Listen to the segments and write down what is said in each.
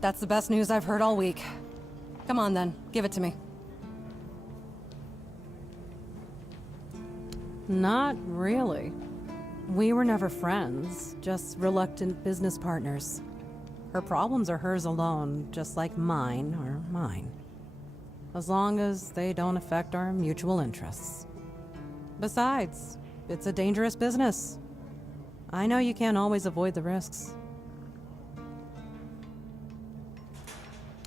That's the best news I've heard all week. Come on then, give it to me. Not really. We were never friends, just reluctant business partners. Her problems are hers alone, just like mine are mine. As long as they don't affect our mutual interests. Besides, it's a dangerous business. I know you can't always avoid the risks.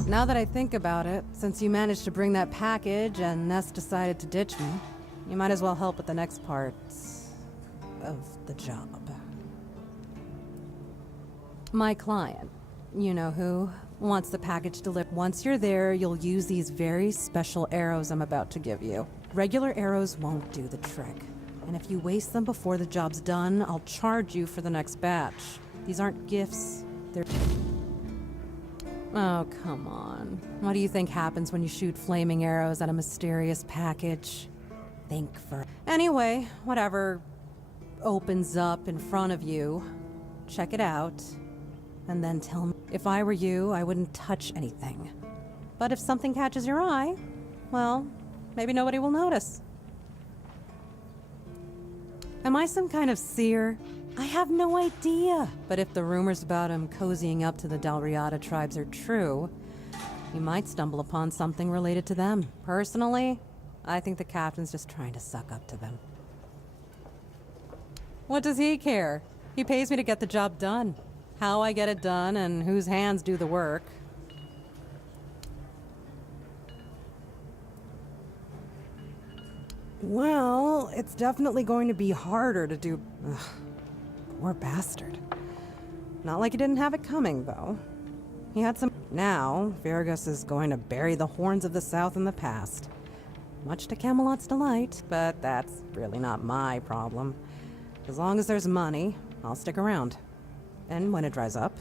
Now that I think about it, since you managed to bring that package and Ness decided to ditch me, you might as well help with the next part of the job. My client, you know who, wants the package delivered. Once you're there, you'll use these very special arrows I'm about to give you. Regular arrows won't do the trick. And if you waste them before the job's done, I'll charge you for the next batch. These aren't gifts, they're... Oh, come on. What do you think happens when you shoot flaming arrows at a mysterious package? Think for... Anyway, whatever opens up in front of you, check it out, and then tell me. If I were you, I wouldn't touch anything. But if something catches your eye, well, maybe nobody will notice. Am I some kind of seer? I have no idea. But if the rumors about him cozying up to the Dalriada tribes are true, you might stumble upon something related to them. Personally, I think the captain's just trying to suck up to them. What does he care? He pays me to get the job done. How I get it done and whose hands do the work. Well, it's definitely going to be harder to do... Ugh, poor bastard. Not like he didn't have it coming, though. He had some... Now, Virgus is going to bury the horns of the South in the past. Much to Camelot's delight, but that's really not my problem. As long as there's money, I'll stick around. And when it dries up...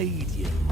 наследием.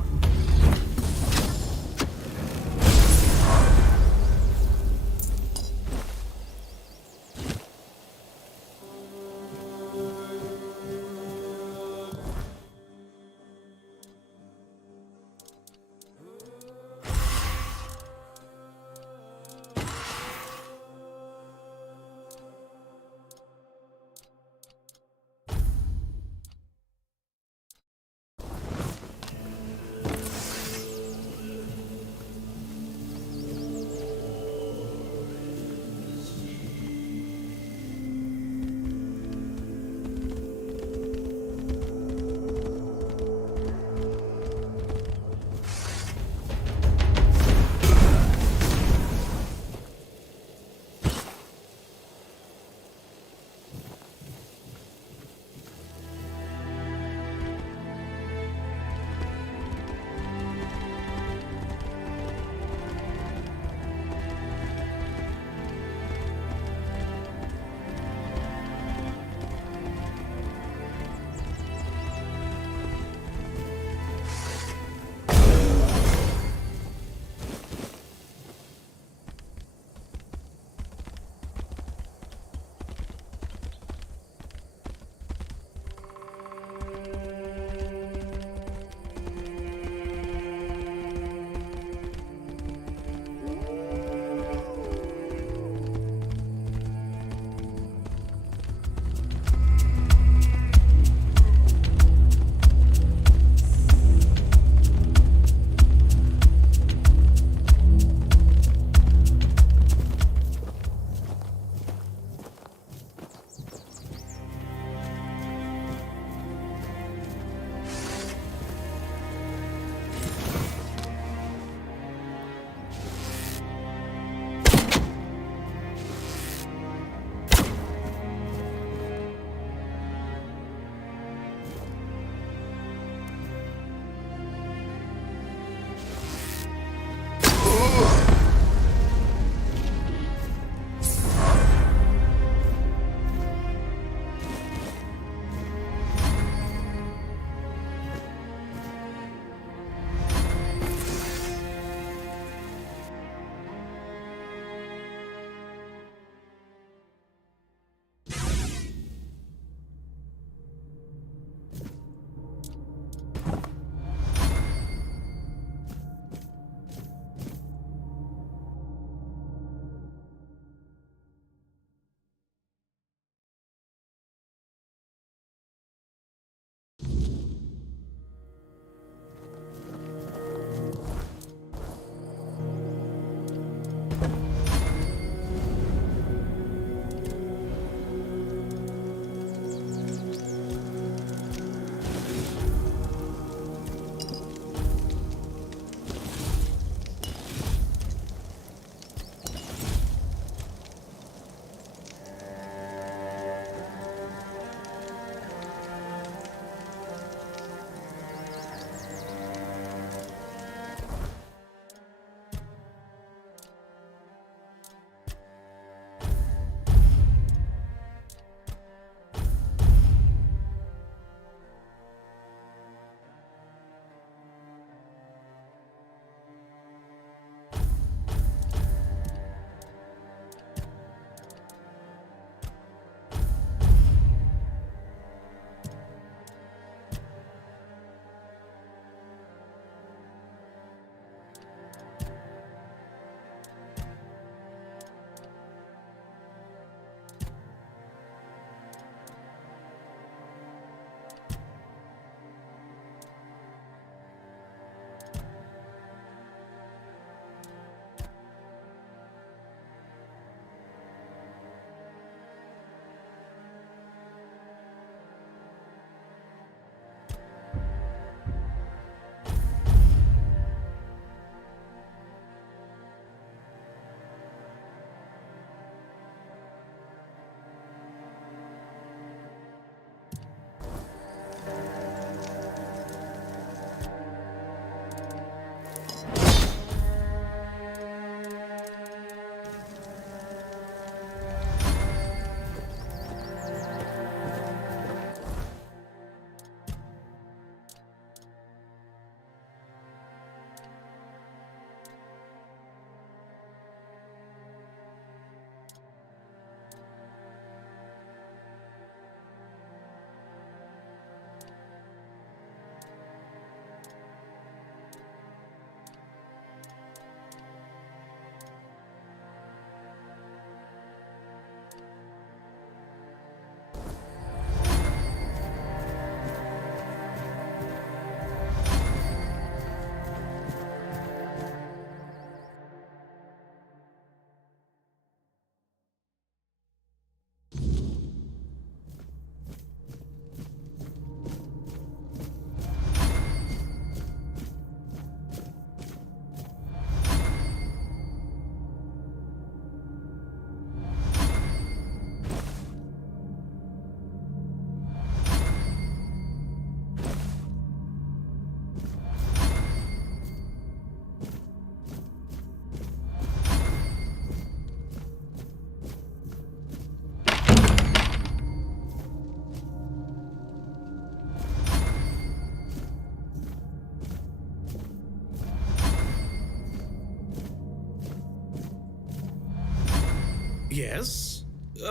Yes?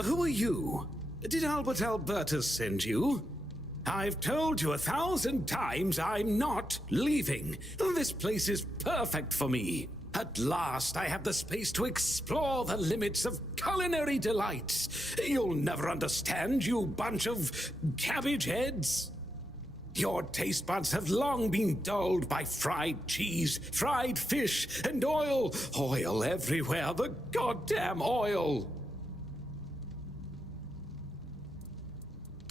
Who are you? Did Albert Albertus send you? I've told you 1,000 times I'm not leaving. This place is perfect for me. At last I have the space to explore the limits of culinary delights. You'll never understand, you bunch of cabbage heads. Your taste buds have long been dulled by fried cheese, fried fish, and oil. Oil everywhere, the goddamn oil.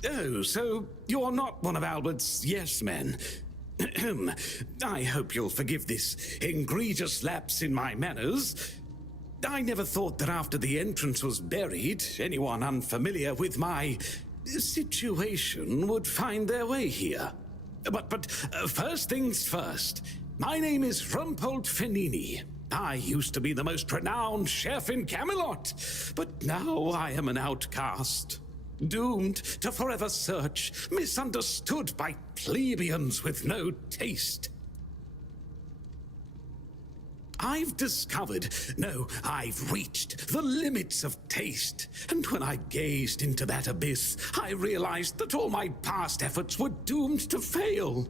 Oh, so you're not one of Albert's yes men. I hope you'll forgive this egregious lapse in my manners. I never thought that after the entrance was buried, anyone unfamiliar with my situation would find their way here. But first things first. My name is Rumpold Fenini. I used to be the most renowned chef in Camelot, but now I am an outcast. Doomed to forever search, misunderstood by plebeians with no taste. I've reached the limits of taste, and when I gazed into that abyss, I realized that all my past efforts were doomed to fail.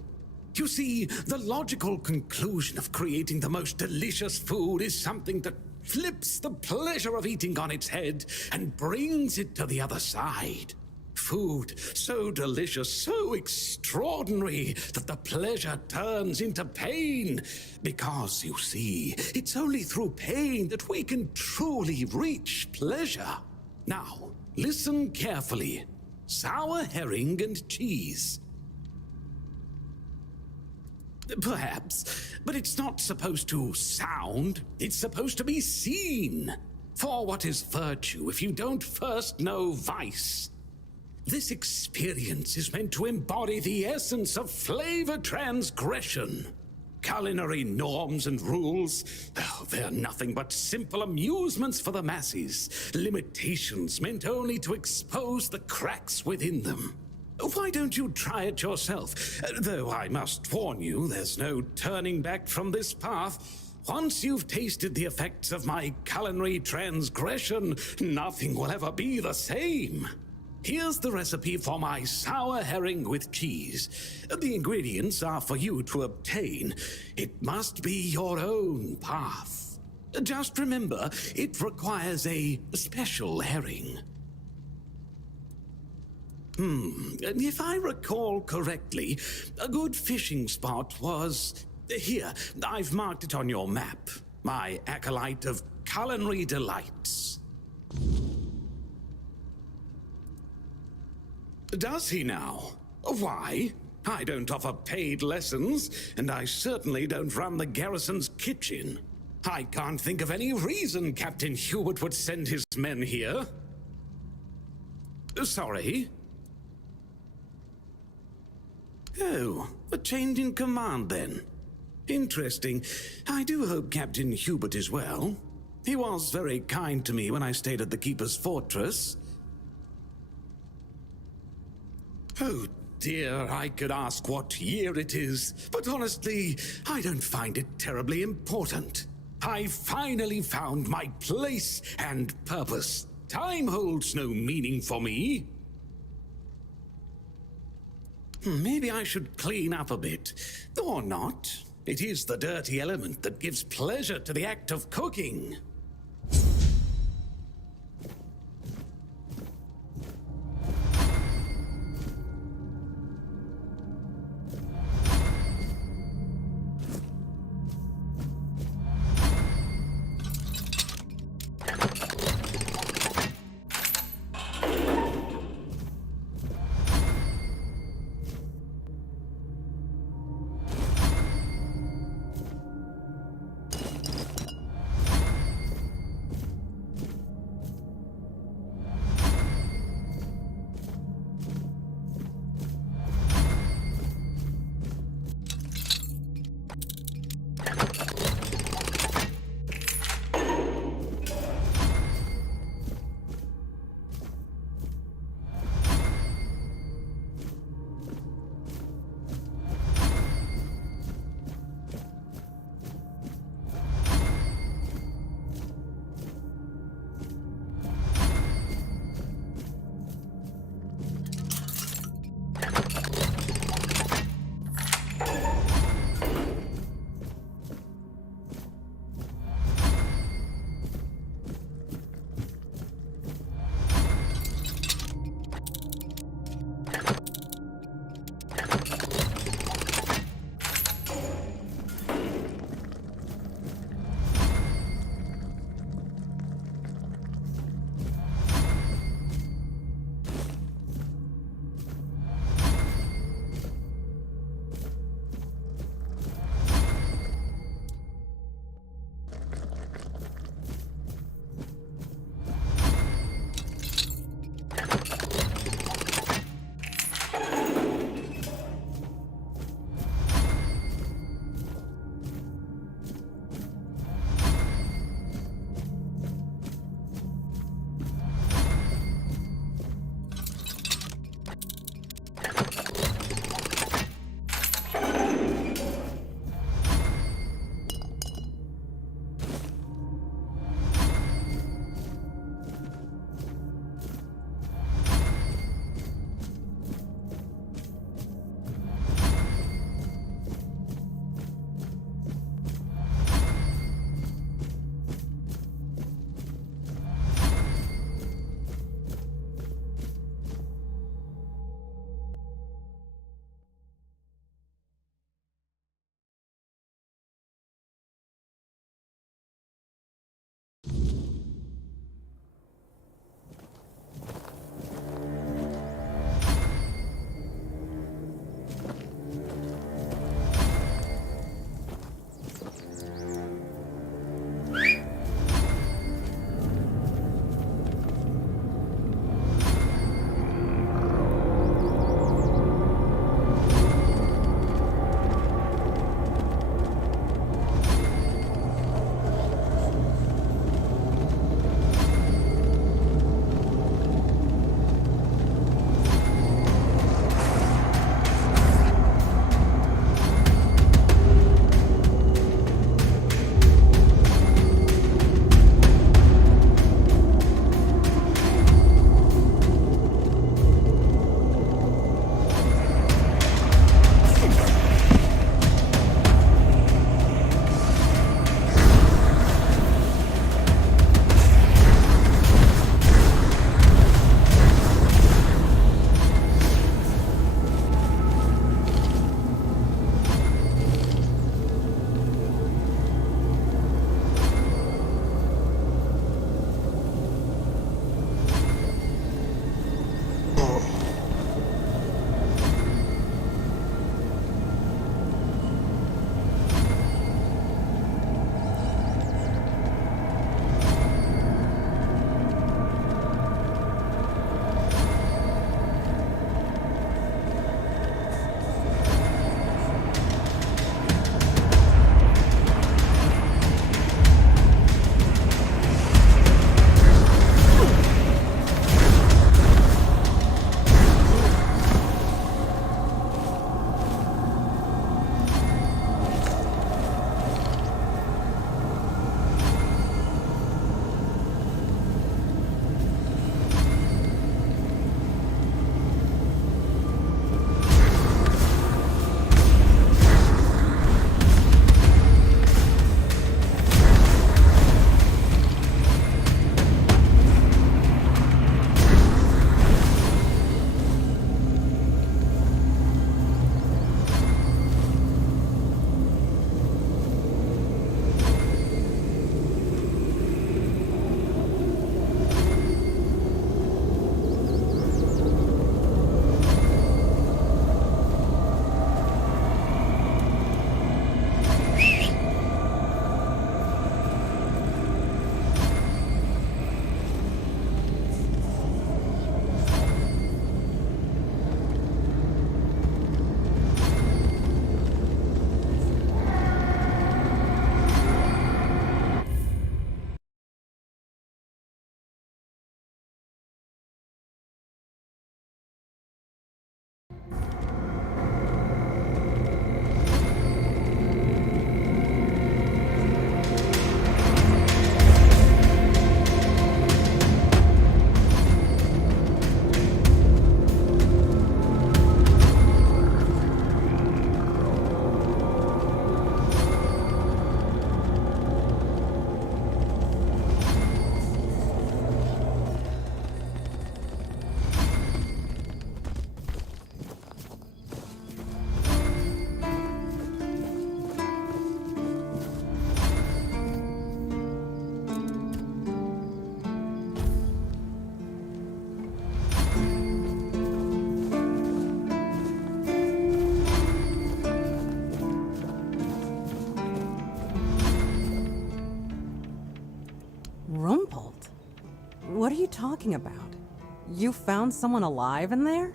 You see, the logical conclusion of creating the most delicious food is something that flips the pleasure of eating on its head and brings it to the other side. Food so delicious, so extraordinary, that the pleasure turns into pain. Because, you see, it's only through pain that we can truly reach pleasure. Now, listen carefully. Sour herring and cheese. Perhaps, but it's not supposed to sound, it's supposed to be seen. For what is virtue if you don't first know vice? This experience is meant to embody the essence of flavor transgression. Culinary norms and rules, they're nothing but simple amusements for the masses, limitations meant only to expose the cracks within them. Why don't you try it yourself? Though I must warn you, there's no turning back from this path. Once you've tasted the effects of my culinary transgression, nothing will ever be the same. Here's the recipe for my sour herring with cheese. The ingredients are for you to obtain. It must be your own path. Just remember, it requires a special herring. If I recall correctly, a good fishing spot was... Here, I've marked it on your map. My acolyte of culinary delights. Does he now? Why? I don't offer paid lessons, and I certainly don't run the garrison's kitchen. I can't think of any reason Captain Hubert would send his men here. Sorry? Oh, a change in command then. Interesting. I do hope Captain Hubert is well. He was very kind to me when I stayed at the Keeper's Fortress. Oh dear, I could ask what year it is, but honestly, I don't find it terribly important. I finally found my place and purpose. Time holds no meaning for me. Maybe I should clean up a bit. Or not. It is the dirty element that gives pleasure to the act of cooking. Rumpled? What are you talking about? You found someone alive in there?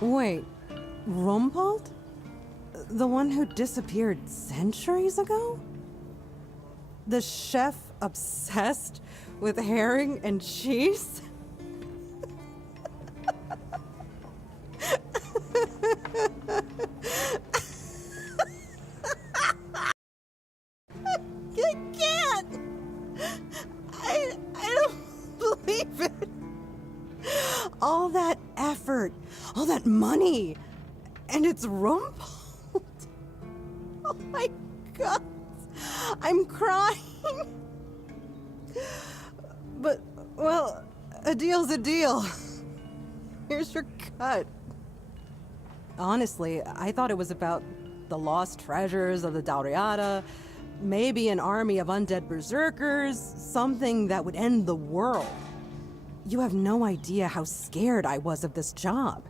Wait, Rumpled? The one who disappeared centuries ago? The chef obsessed with herring and cheese? I can't! I don't believe it! All that effort, all that money, and it's Rumpled. Oh my god, I'm crying. But, well, a deal's a deal. Here's your cut. Honestly, I thought it was about the lost treasures of the Dauriata, maybe an army of undead berserkers, something that would end the world. You have no idea how scared I was of this job.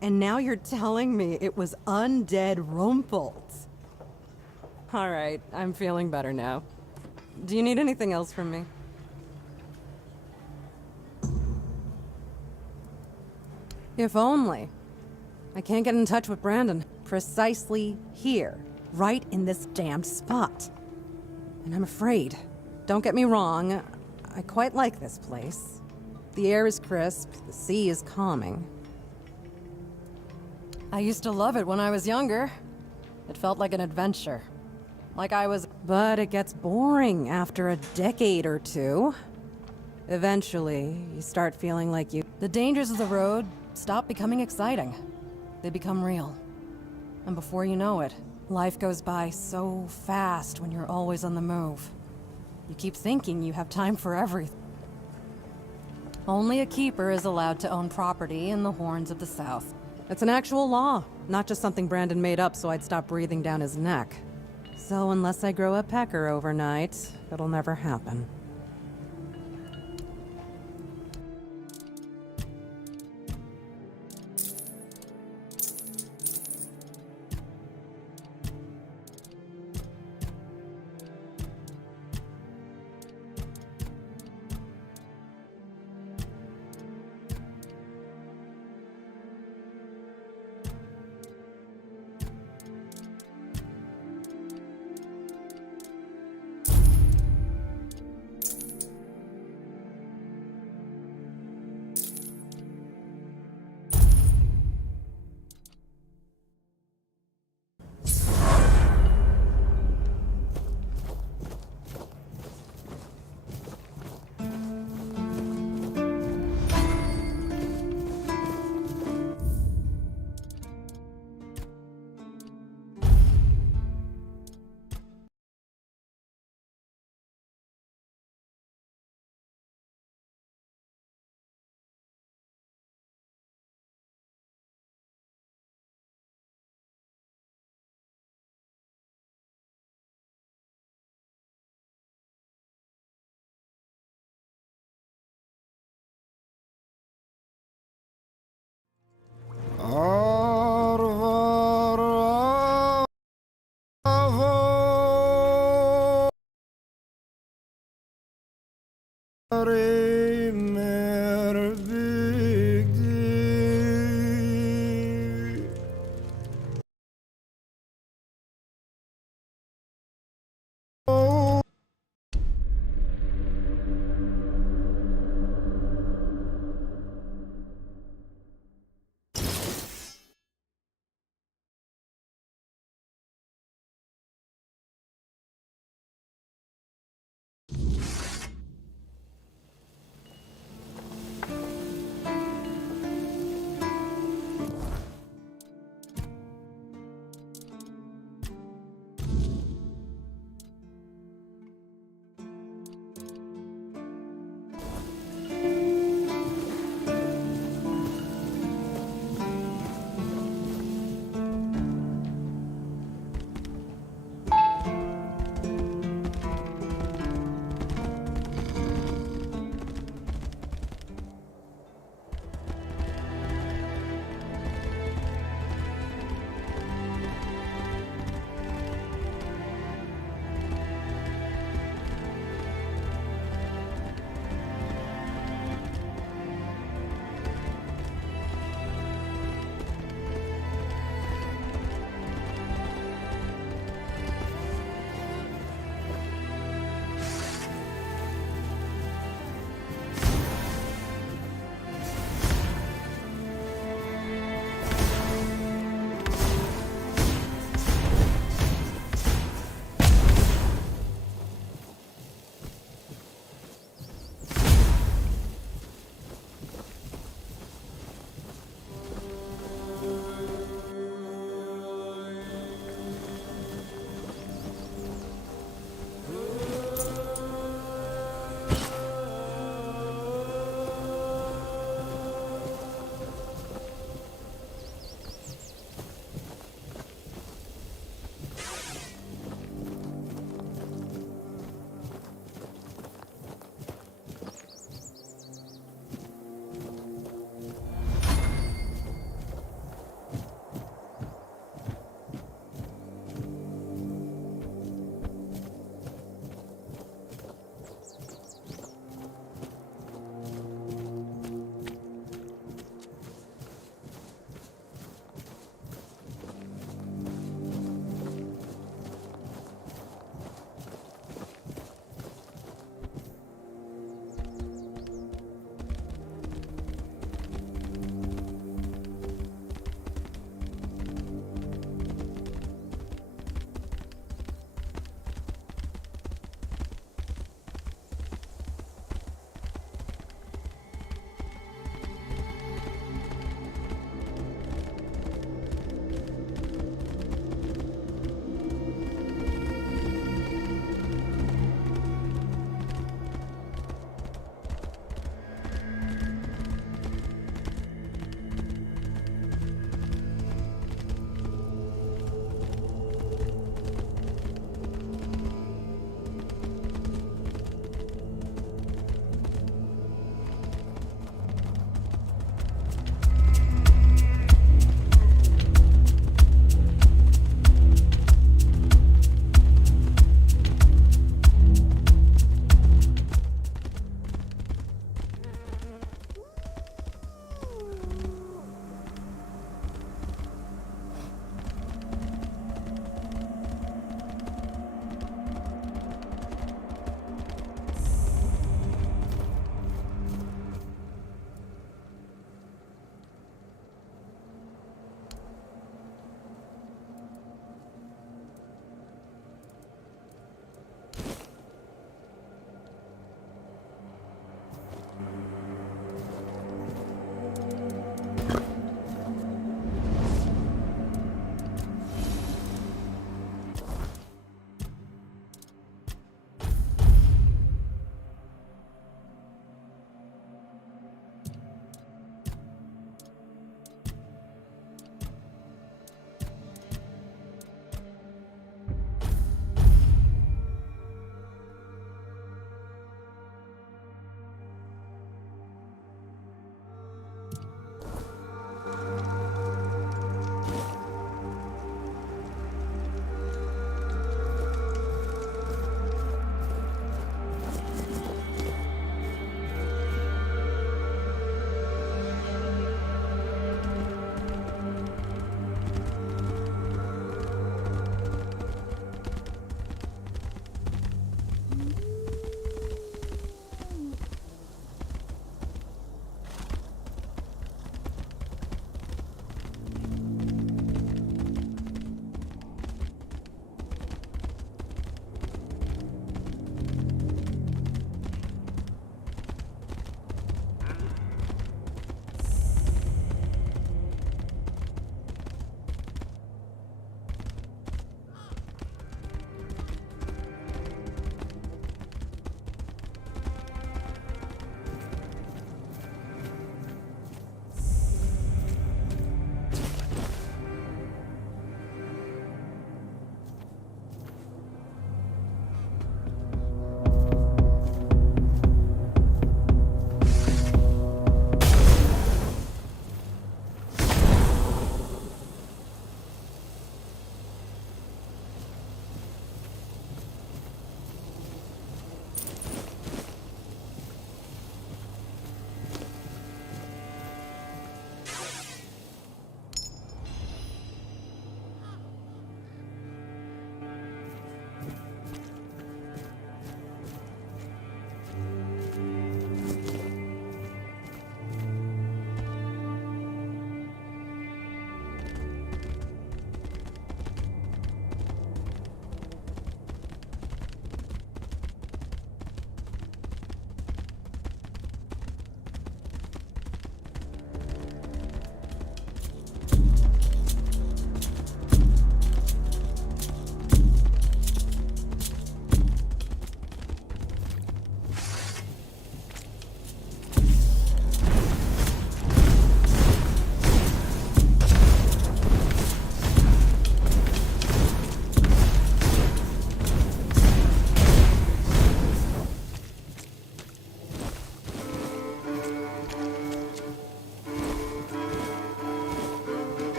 And now you're telling me it was undead Rumpled. All right, I'm feeling better now. Do you need anything else from me? If only. I can't get in touch with Brandon. Precisely here. Right in this damned spot. And I'm afraid. Don't get me wrong. I quite like this place. The air is crisp. The sea is calming. I used to love it when I was younger. It felt like an adventure. Like I was... But it gets boring after a decade or two. Eventually, you start feeling like you... The dangers of the road stop becoming exciting. They become real. And before you know it, life goes by so fast when you're always on the move. You keep thinking you have time for everything. Only a keeper is allowed to own property in the Horns of the South. It's an actual law, not just something Brandon made up so I'd stop breathing down his neck. So unless I grow a pecker overnight, it'll never happen.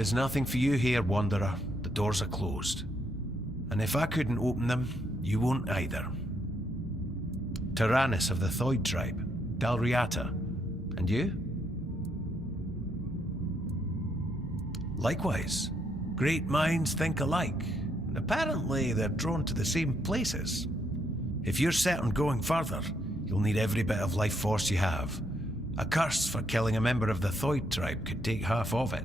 There's nothing for you here, Wanderer. The doors are closed. And if I couldn't open them, you won't either. Tyrannus of the Thoid tribe, Dalriata. And you? Likewise. Great minds think alike. And apparently they're drawn to the same places. If you're set on going further, you'll need every bit of life force you have. A curse for killing a member of the Thoid tribe could take half of it.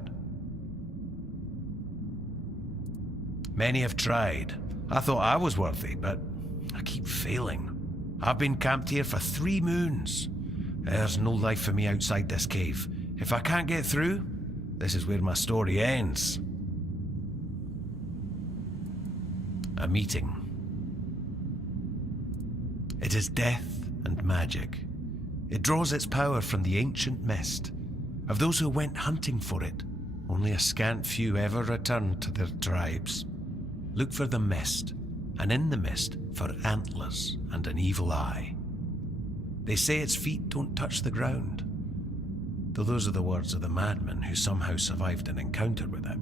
Many have tried. I thought I was worthy, but I keep failing. I've been camped here for 3 moons. There's no life for me outside this cave. If I can't get through, this is where my story ends. A meeting. It is death and magic. It draws its power from the ancient mist. Of those who went hunting for it, only a scant few ever returned to their tribes. Look for the mist, and in the mist for antlers and an evil eye. They say its feet don't touch the ground, though those are the words of the madman who somehow survived an encounter with it.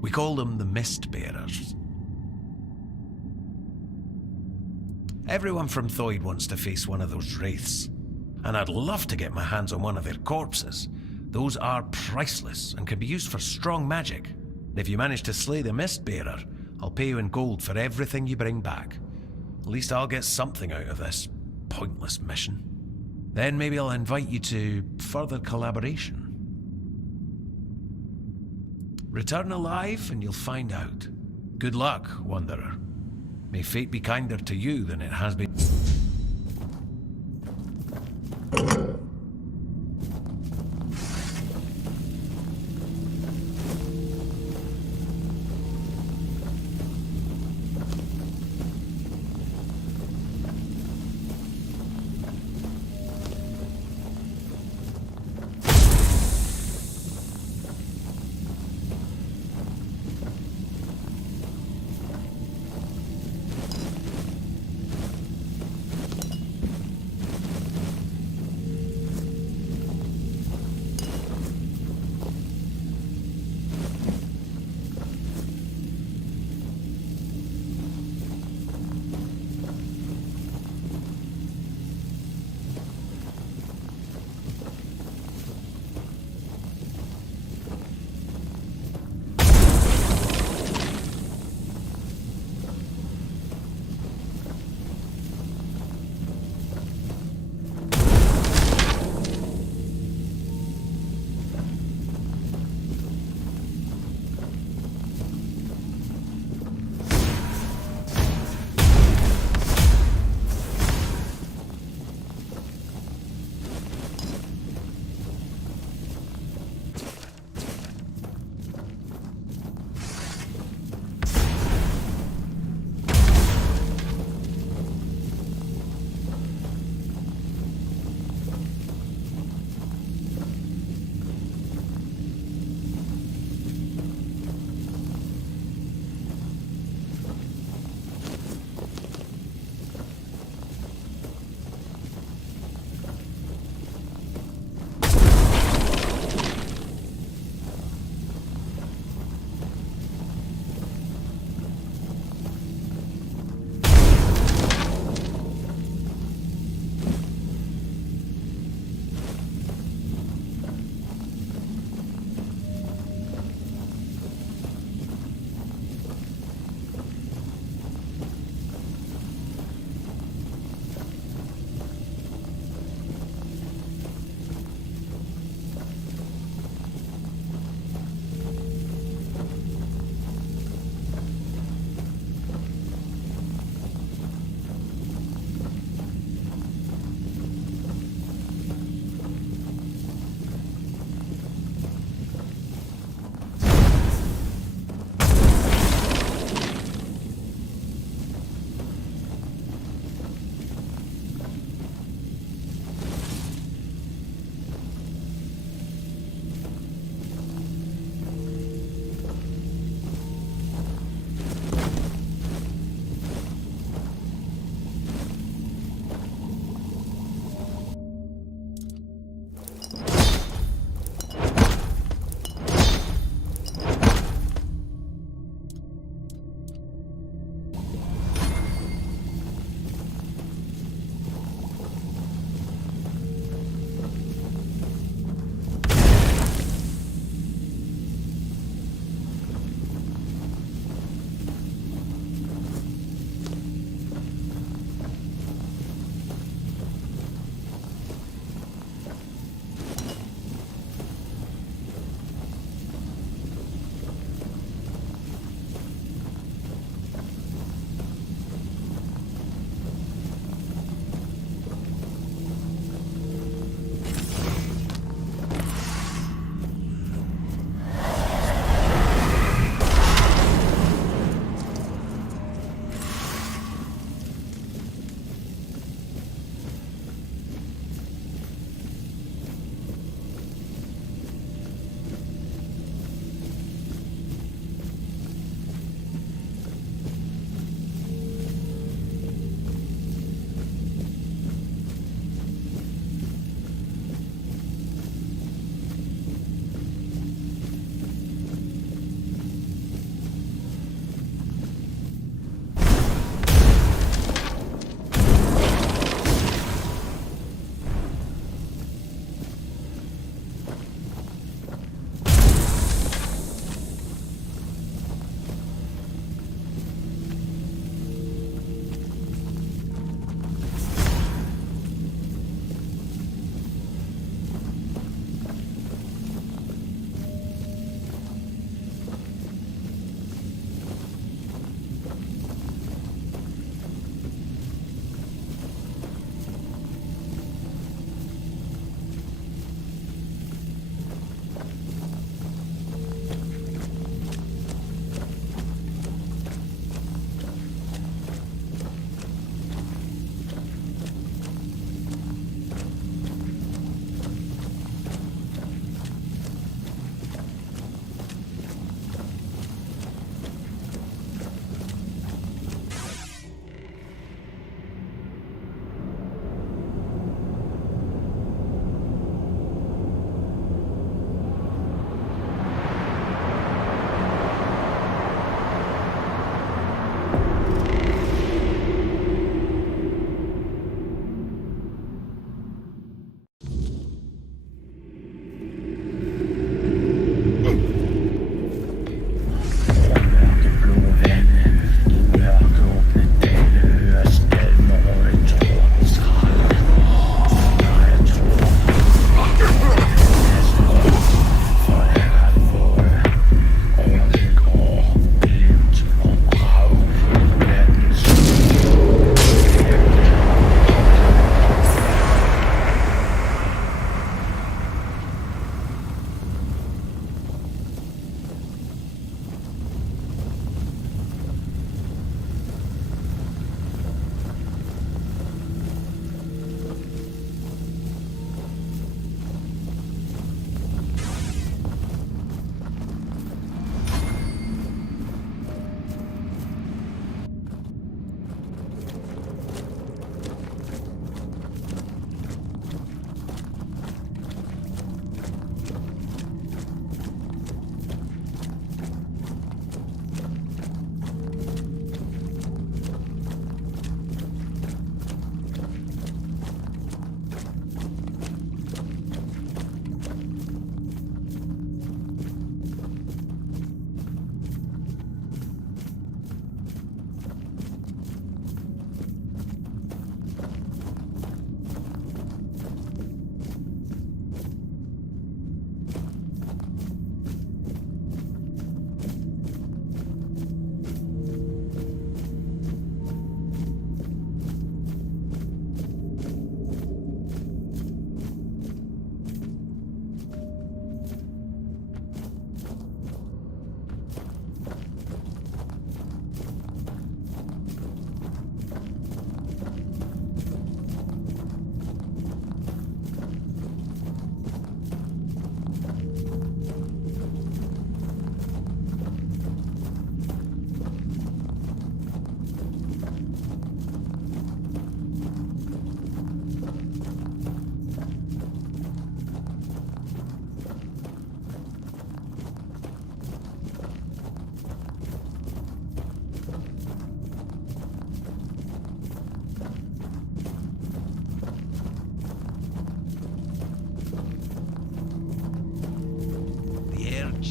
We call them the Mist Bearers. Everyone from Thoid wants to face one of those wraiths, and I'd love to get my hands on one of their corpses. Those are priceless and can be used for strong magic. If you manage to slay the Mist Bearer, I'll pay you in gold for everything you bring back. At least I'll get something out of this pointless mission. Then maybe I'll invite you to further collaboration. Return alive and you'll find out. Good luck, Wanderer. May fate be kinder to you than it has been.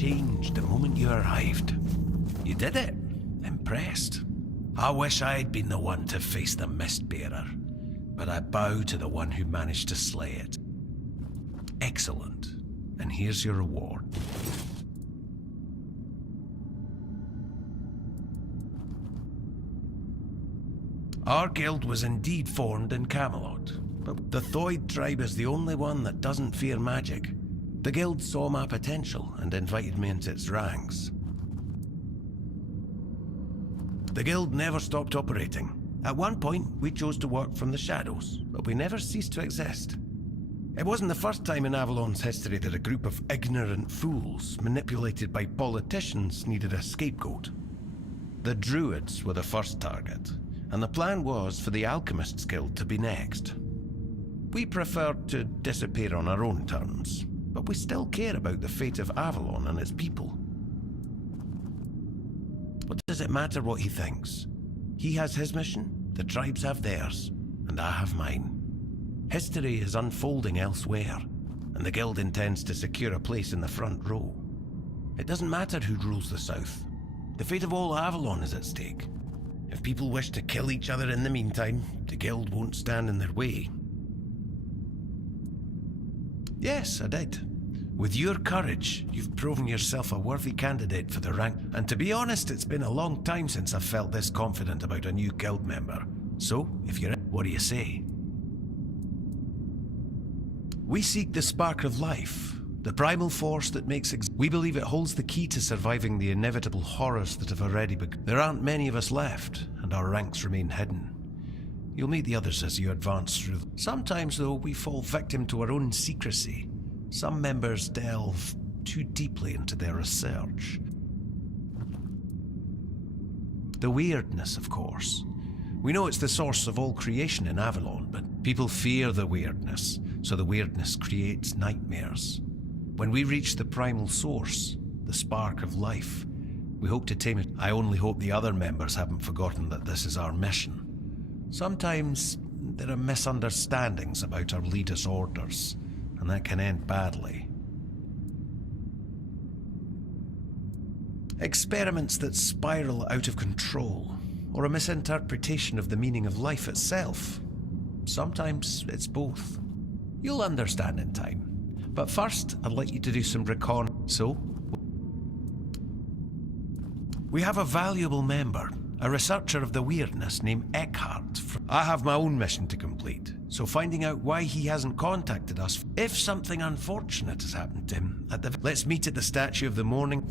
changed the moment you arrived. You did it. Impressed. I wish I'd been the one to face the Mistbearer, but I bow to the one who managed to slay it. Excellent. And here's your reward. Our guild was indeed formed in Camelot, but the Thoid tribe is the only one that doesn't fear magic. The guild saw my potential and invited me into its ranks. The guild never stopped operating. At one point, we chose to work from the shadows, but we never ceased to exist. It wasn't the first time in Avalon's history that a group of ignorant fools, manipulated by politicians, needed a scapegoat. The Druids were the first target, and the plan was for the Alchemists Guild to be next. We preferred to disappear on our own terms, but we still care about the fate of Avalon and its people. What does it matter what he thinks? He has his mission, the tribes have theirs, and I have mine. History is unfolding elsewhere, and the guild intends to secure a place in the front row. It doesn't matter who rules the south. The fate of all Avalon is at stake. If people wish to kill each other in the meantime, the guild won't stand in their way. Yes, I did. With your courage, you've proven yourself a worthy candidate for the rank. And to be honest, it's been a long time since I've felt this confident about a new guild member. So, if you're in, what do you say? We seek the spark of life, the primal force that makes we believe it holds the key to surviving the inevitable horrors that have already begun. There aren't many of us left, and our ranks remain hidden. You'll meet the others as you advance through. Sometimes, though, we fall victim to our own secrecy. Some members delve too deeply into their research. The weirdness, of course. We know it's the source of all creation in Avalon, but people fear the weirdness, so the weirdness creates nightmares. When we reach the primal source, the spark of life, we hope to tame it. I only hope the other members haven't forgotten that this is our mission. Sometimes there are misunderstandings about our leaders' orders, and that can end badly. Experiments that spiral out of control, or a misinterpretation of the meaning of life itself. Sometimes it's both. You'll understand in time. But first, I'd like you to do some recon. So, we have a valuable member, a researcher of the weirdness named Eckhart. I have my own mission to complete, so finding out why he hasn't contacted us. If something unfortunate has happened to him, let's meet at the Statue of the Morning.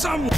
some...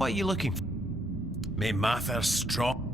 What are you looking for? May Mather strong.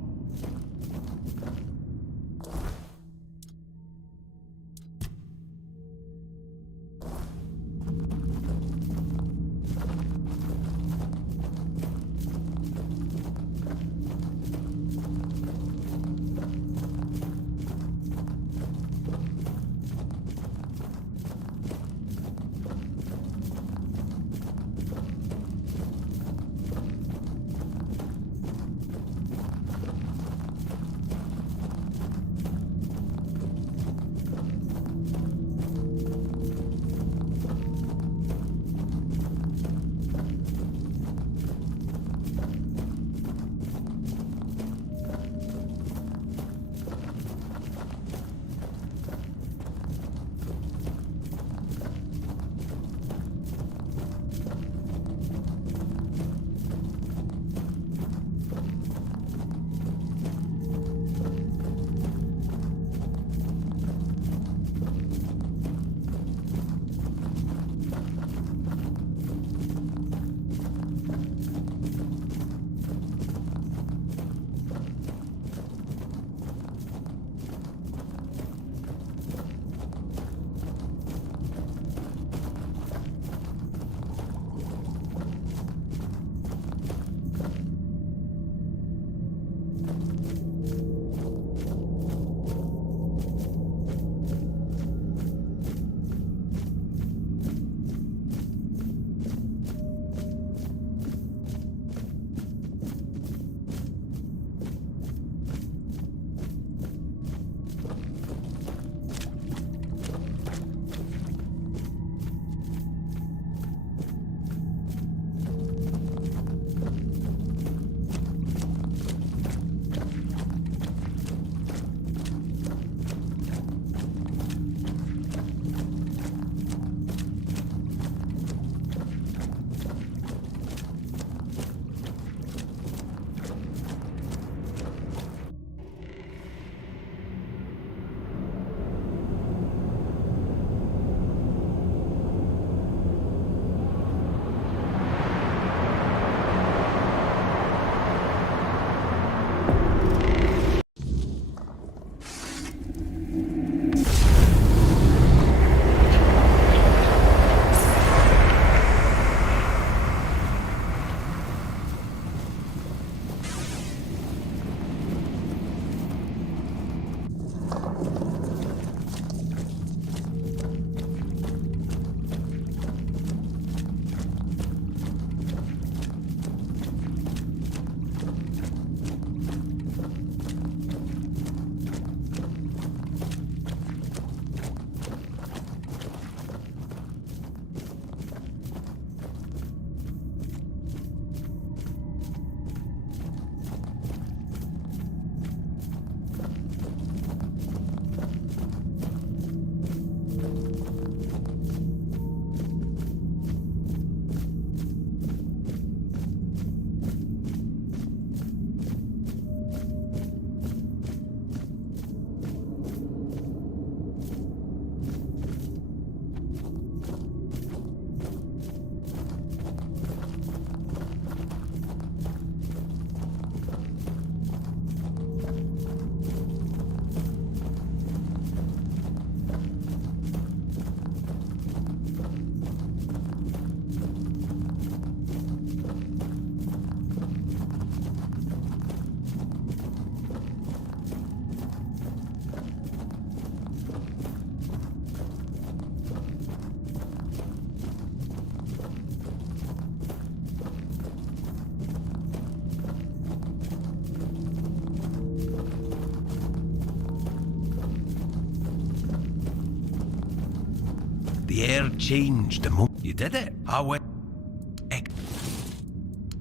The air changed the moment you did it. I went.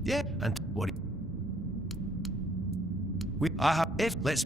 Yeah, and what? I have. If let's.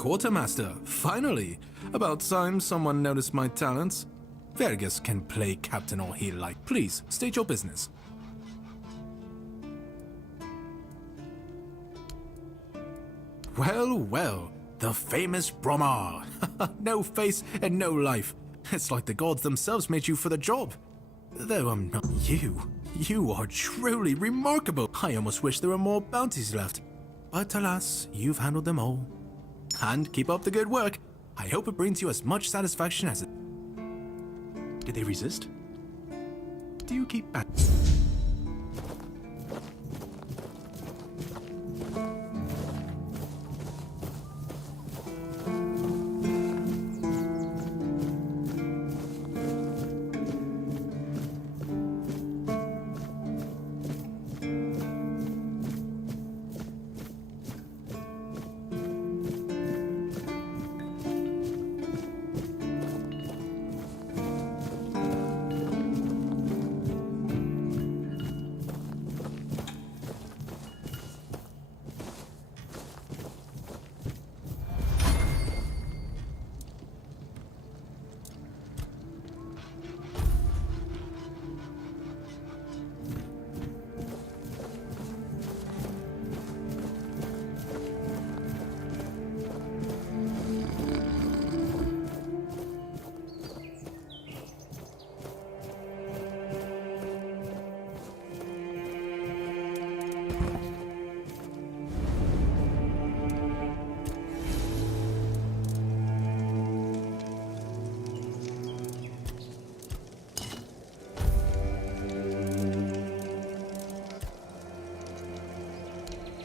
Quartermaster, finally! About time someone noticed my talents. Vergas can play captain or heel like. Please, state your business. Well, well, the famous Bromar. No face and no life. It's like the gods themselves made you for the job. Though I'm not you. You are truly remarkable. I almost wish there were more bounties left. But alas, you've handled them all. And keep up the good work. I hope it brings you as much satisfaction as it... Did they resist? Do you keep back?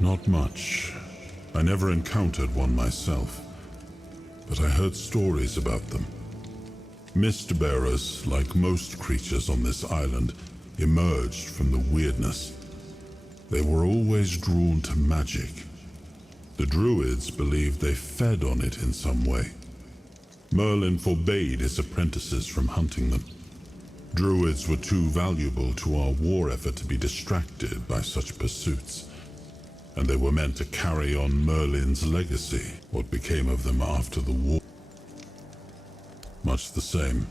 Not much. I never encountered one myself, but I heard stories about them. Mist bearers, like most creatures on this island, emerged from the weirdness. They were always drawn to magic. The druids believed they fed on it in some way. Merlin forbade his apprentices from hunting them. Druids were too valuable to our war effort to be distracted by such pursuits. And they were meant to carry on Merlin's legacy, what became of them after the war. Much the same.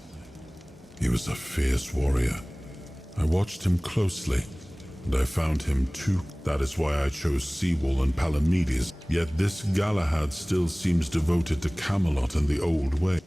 He was a fierce warrior. I watched him closely, and I found him too. That is why I chose Seawall and Palamedes. Yet this Galahad still seems devoted to Camelot and the old way.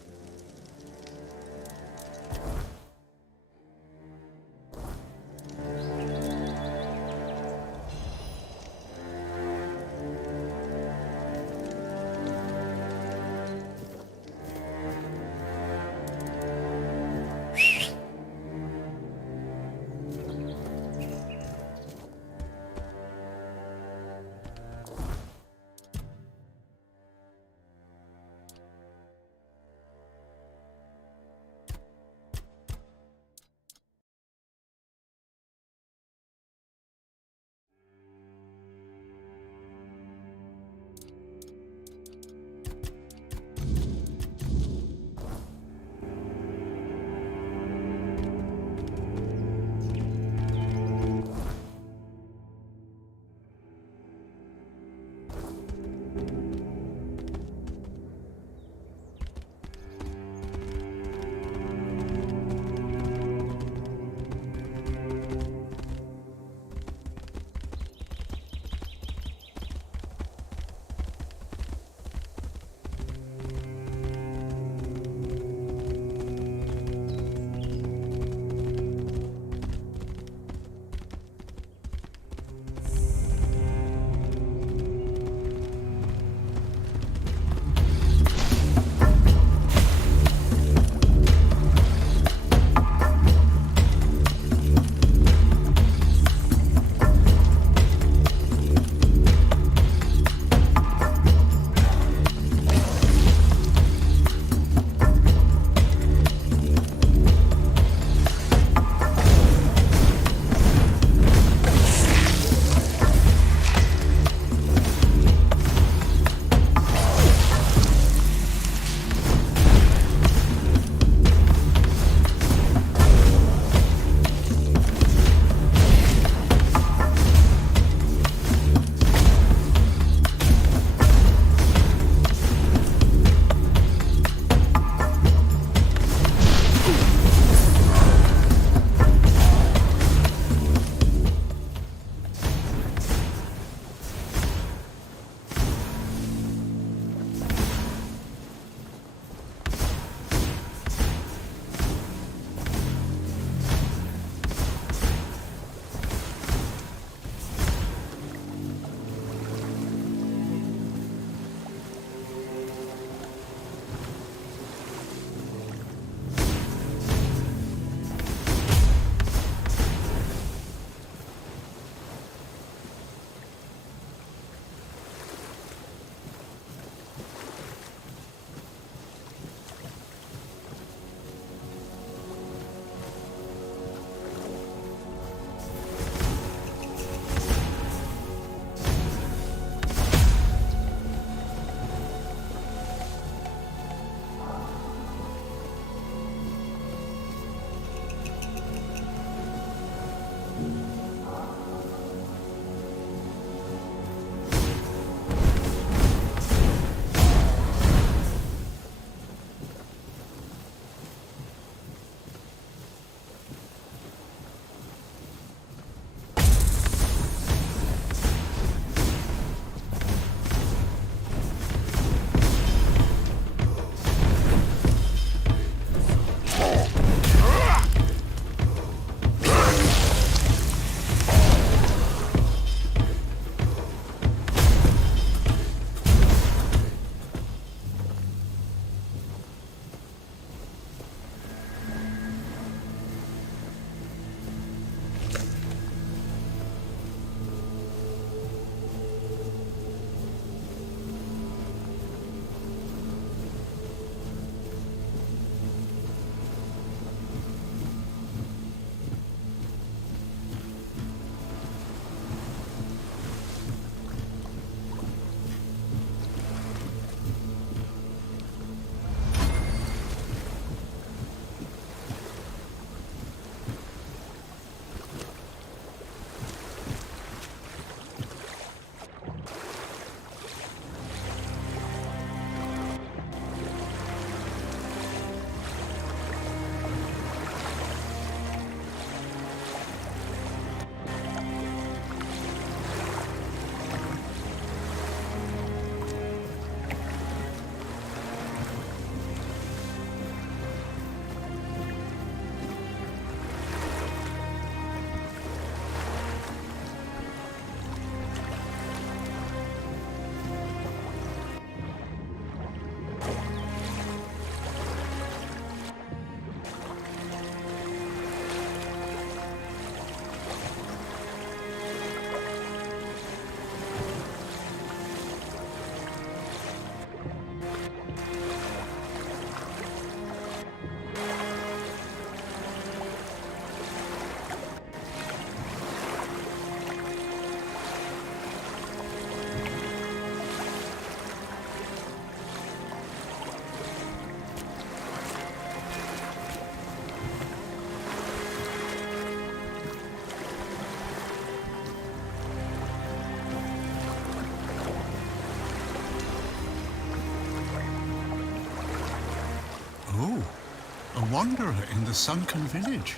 wanderer in the sunken village.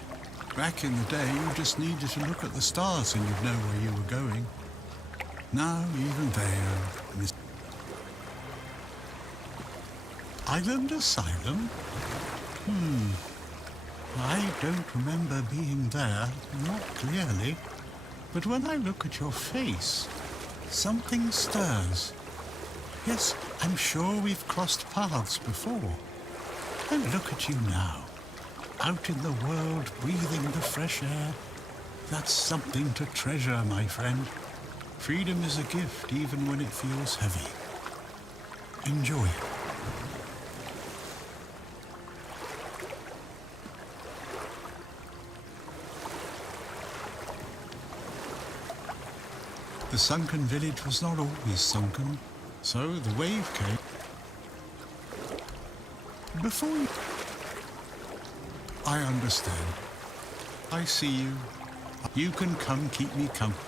Back in the day, you just needed to look at the stars and you'd know where you were going. Now, even there... Island Asylum? I don't remember being there, not clearly. But when I look at your face, something stirs. Yes, I'm sure we've crossed paths before. And look at you now, out in the world, breathing the fresh air. That's something to treasure, my friend. Freedom is a gift, even when it feels heavy. Enjoy it. The sunken village was not always sunken, so the wave came. Before you... I understand. I see you. You can come keep me company.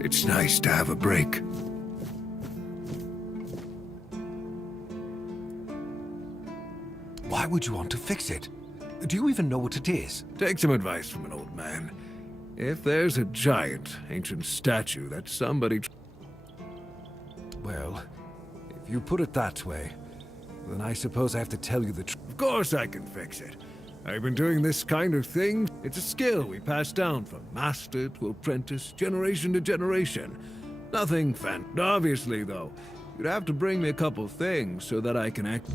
It's nice to have a break. Why would you want to fix it? Do you even know what it is? Take some advice from an old man. If there's a giant, ancient statue that somebody... Well, if you put it that way, then I suppose I have to tell you the truth. Of course I can fix it. I've been doing this kind of thing. It's a skill we pass down from master to apprentice, generation to generation. Nothing obviously, though. You'd have to bring me a couple things so that I can act...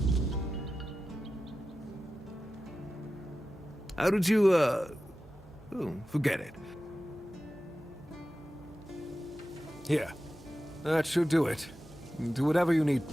How did you, Oh, forget it. Here. That should do it. Do whatever you need.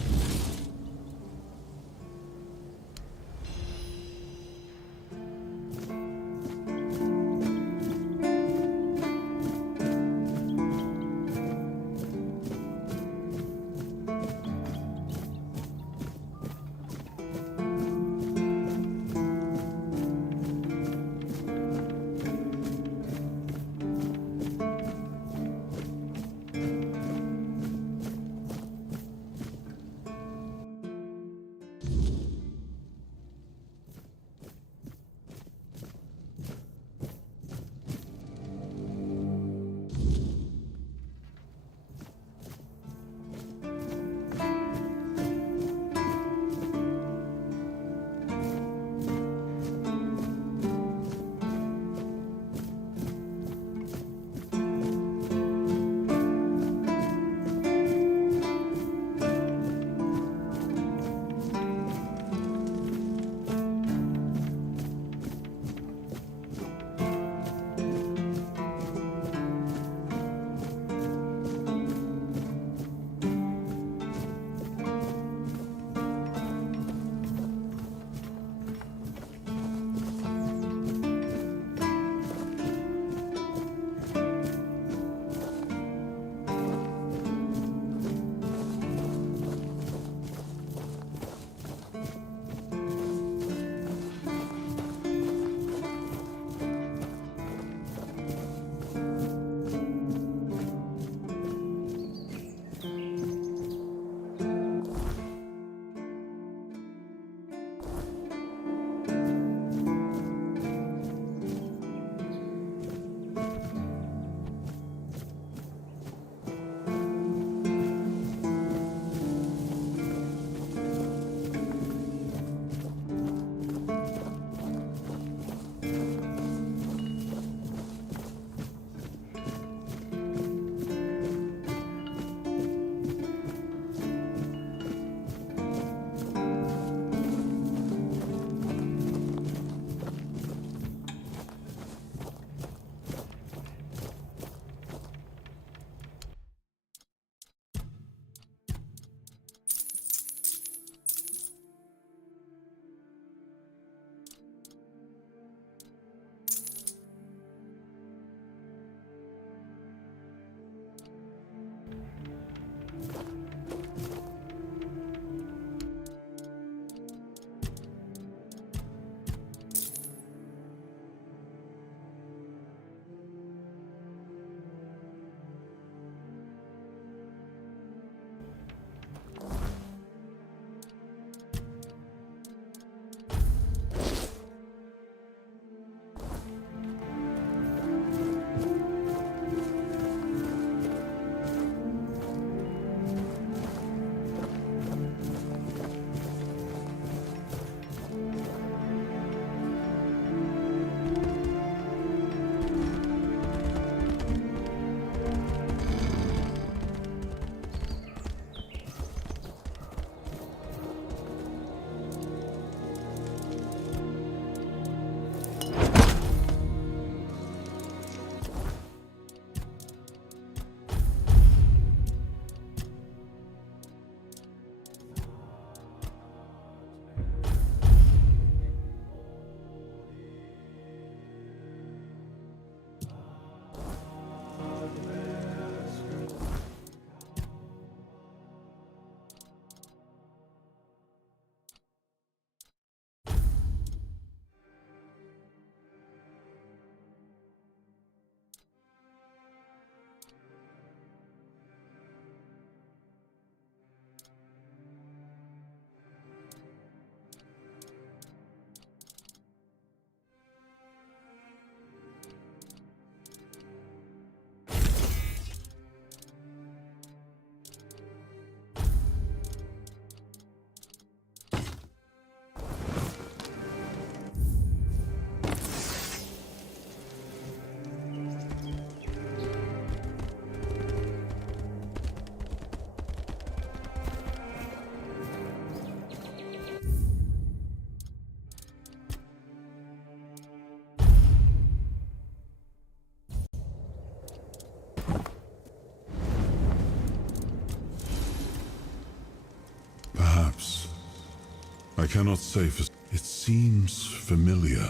cannot say for... It seems familiar.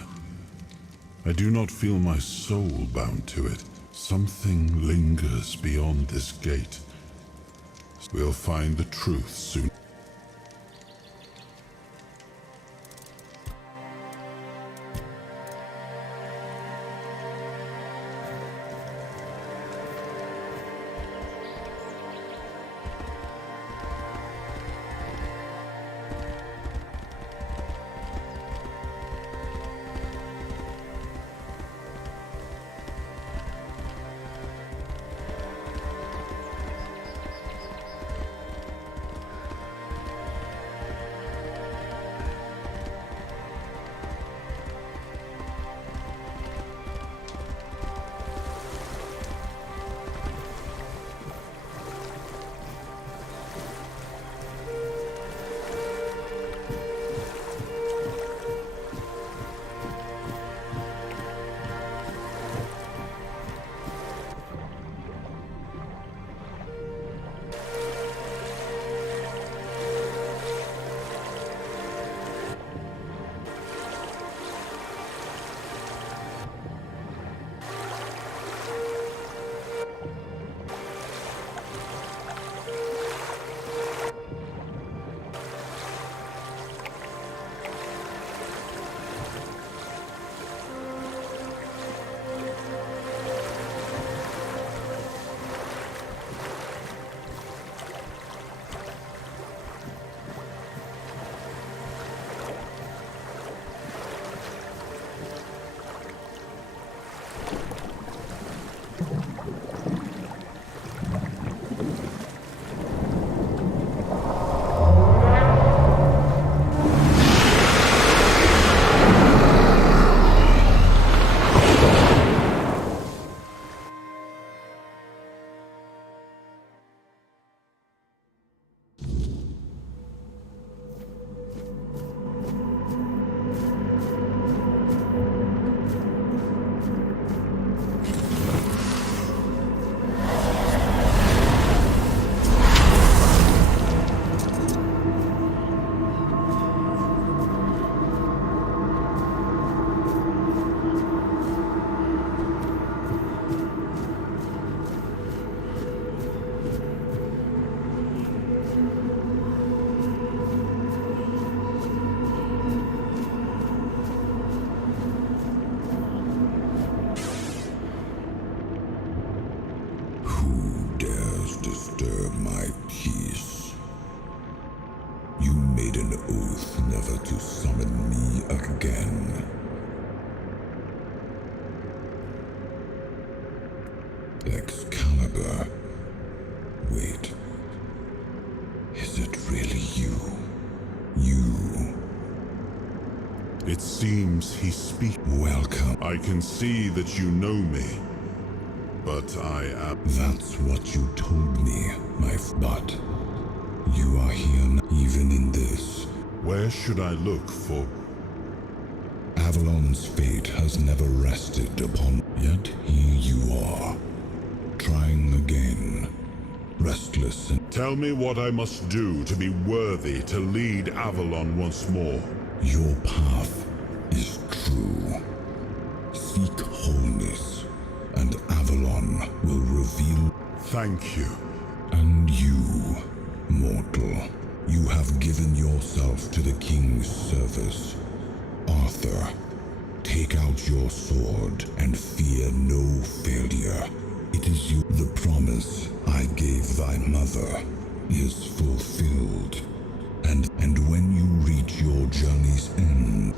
I do not feel my soul bound to it. Something lingers beyond this gate. We'll find the truth soon. Disturb my peace. You made an oath never to summon me again. Excalibur. Wait. Is it really you? You. It seems he speaks. Welcome. I can see that you know me. But I am... That's what you told me, but you are here even in this. Where should I look for... Avalon's fate has never rested upon... Yet here you are, trying again, restless and... Tell me what I must do to be worthy to lead Avalon once more. Your path is true. Seek wholeness, and Avalon will reveal... Thank you. And you, mortal, you have given yourself to the king's service. Arthur, take out your sword and fear no failure. It is you. The promise I gave thy mother is fulfilled. And when you reach your journey's end...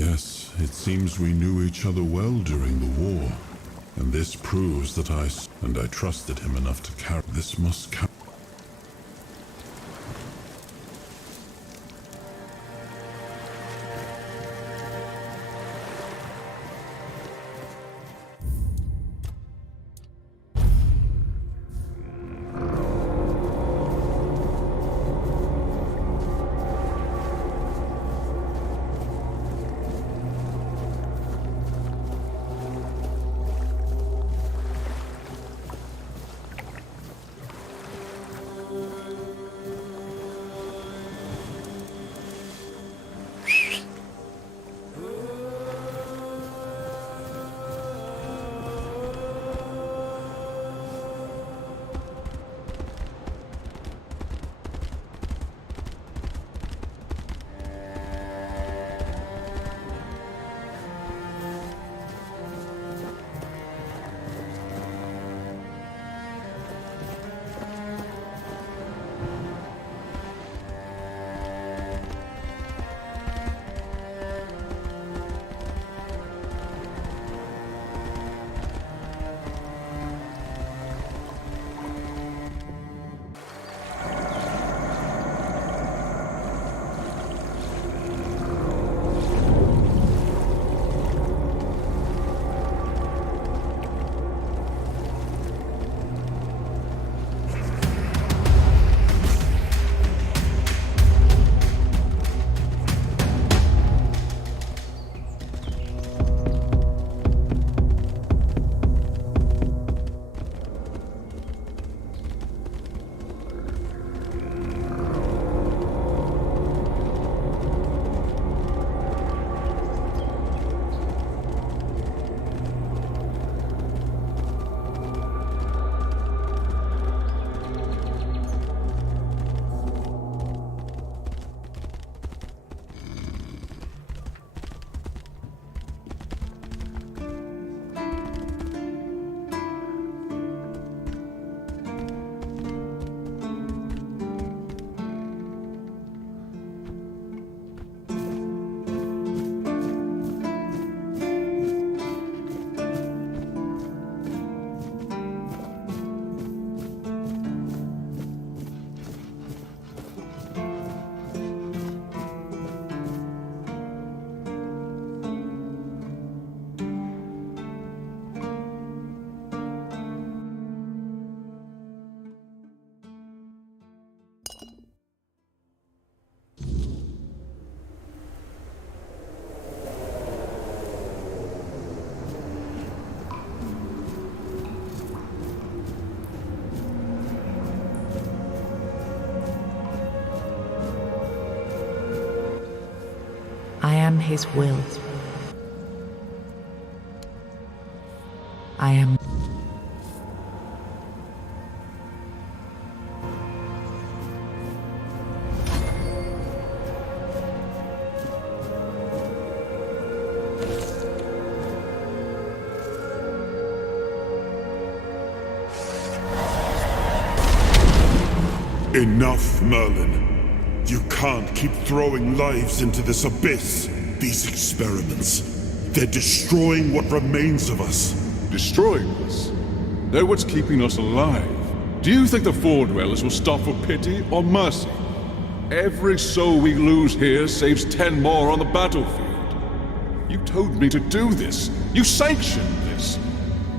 Yes, it seems we knew each other well during the war. And this proves that I trusted him enough to carry. This must count. I am his will. I am. Enough, Merlin. You can't keep throwing lives into this abyss. These experiments, they're destroying what remains of us. Destroying us? They're what's keeping us alive. Do you think the Four Dwellers will stop for pity or mercy? Every soul we lose here saves 10 more on the battlefield. You told me to do this. You sanctioned this.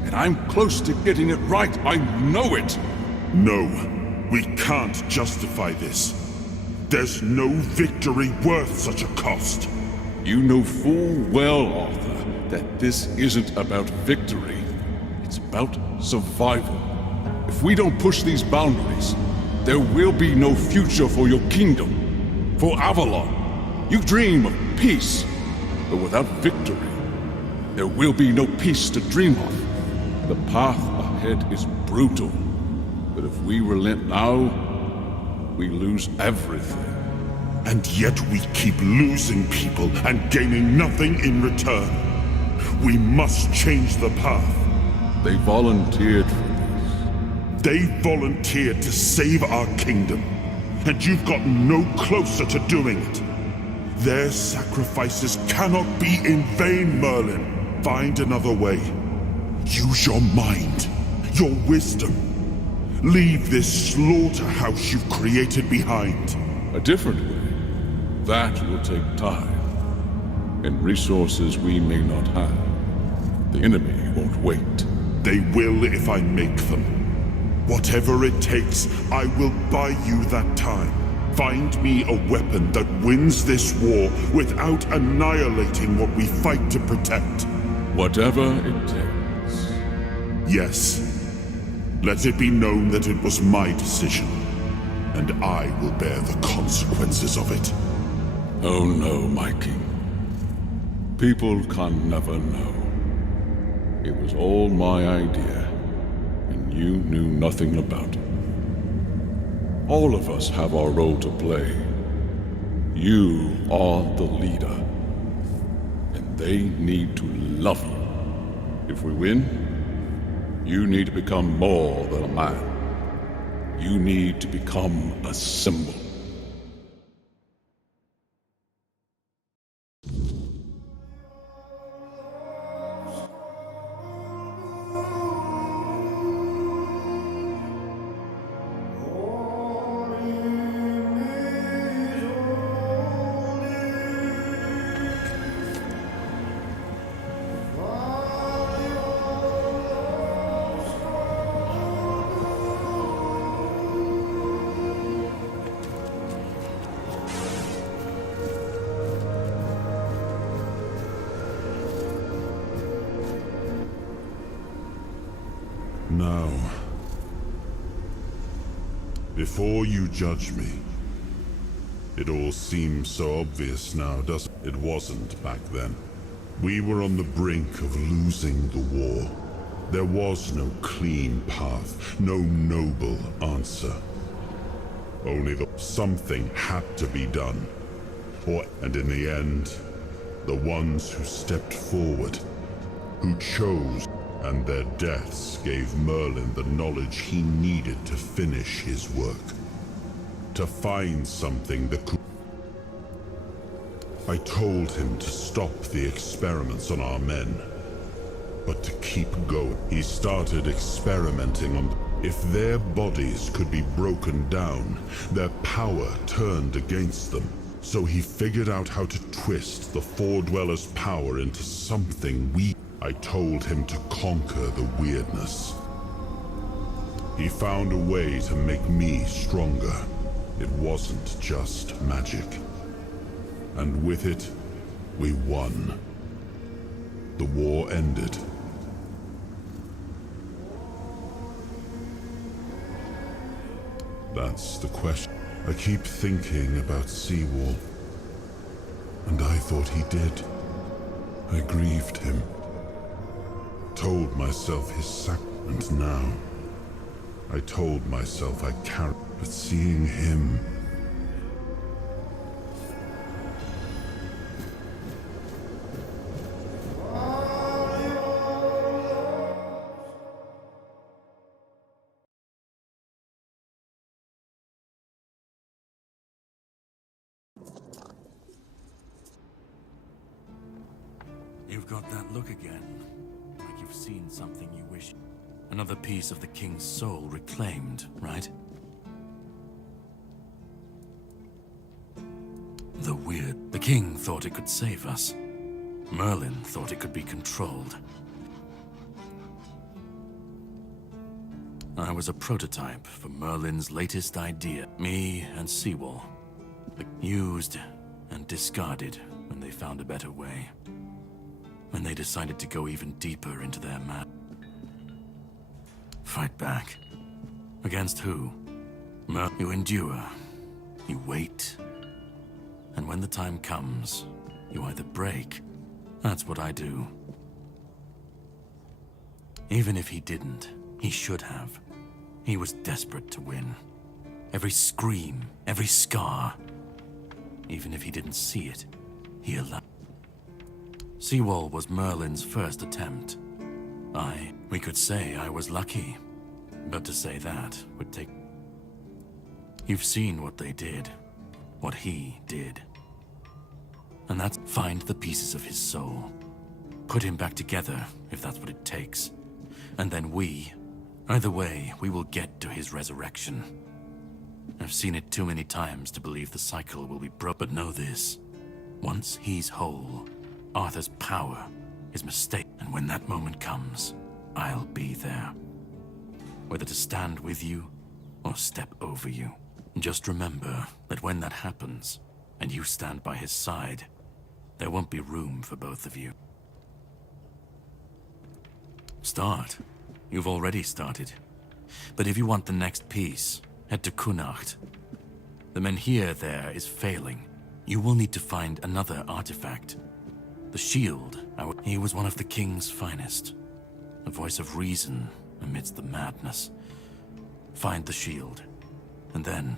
And I'm close to getting it right. I know it. No, we can't justify this. There's no victory worth such a cost. You know full well, Arthur, that this isn't about victory. It's about survival. If we don't push these boundaries, there will be no future for your kingdom, for Avalon. You dream of peace, but without victory, there will be no peace to dream of. The path ahead is brutal, but if we relent now, we lose everything. And yet we keep losing people and gaining nothing in return. We must change the path. They volunteered for this. They volunteered to save our kingdom. And you've gotten no closer to doing it. Their sacrifices cannot be in vain, Merlin. Find another way. Use your mind, your wisdom. Leave this slaughterhouse you've created behind. A different way. That will take time. And resources we may not have. The enemy won't wait. They will if I make them. Whatever it takes, I will buy you that time. Find me a weapon that wins this war without annihilating what we fight to protect. Whatever it takes. Yes. Let it be known that it was my decision, and I will bear the consequences of it. Oh no, my king. People can never know. It was all my idea, and you knew nothing about it. All of us have our role to play. You are the leader, and they need to love you. If we win, you need to become more than a man. You need to become a symbol. Now, before you judge me, it all seems so obvious now, doesn't it? It wasn't back then. We were on the brink of losing the war. There was no clean path, no noble answer. Only something had to be done. And in the end, the ones who stepped forward, who chose, and their deaths gave Merlin the knowledge he needed to finish his work. To find something that could... I told him to stop the experiments on our men, but to keep going. He started experimenting on... If their bodies could be broken down, their power turned against them. So he figured out how to twist the Four Dwellers' power into something we... I told him to conquer the weirdness. He found a way to make me stronger. It wasn't just magic. And with it, we won. The war ended. That's the question. I keep thinking about Seawall. And I thought he did. I grieved him. Told myself his and now I told myself I carried, but seeing him... You've got that look again. Like you've seen something you wish... Another piece of the king's soul reclaimed, right? The weird... The king thought it could save us. Merlin thought it could be controlled. I was a prototype for Merlin's latest idea. Me and Seawall. Used and discarded when they found a better way. When they decided to go even deeper into their mad. Fight back. Against who? You endure. You wait. And when the time comes, you either break. That's what I do. Even if he didn't, he should have. He was desperate to win. Every scream, every scar. Even if he didn't see it, he allowed. Seawall was Merlin's first attempt. We could say I was lucky, but to say that would take... You've seen what they did, what he did. And that's find the pieces of his soul. Put him back together, if that's what it takes. And then either way, we will get to his resurrection. I've seen it too many times to believe the cycle will be broken. But know this. Once he's whole, Arthur's power is mistaken. And when that moment comes, I'll be there. Whether to stand with you or step over you. Just remember that when that happens, and you stand by his side, there won't be room for both of you. Start. You've already started. But if you want the next piece, head to Kunacht. The Menhir there is failing. You will need to find another artifact. The shield. He was one of the king's finest. A voice of reason amidst the madness. Find the shield. And then...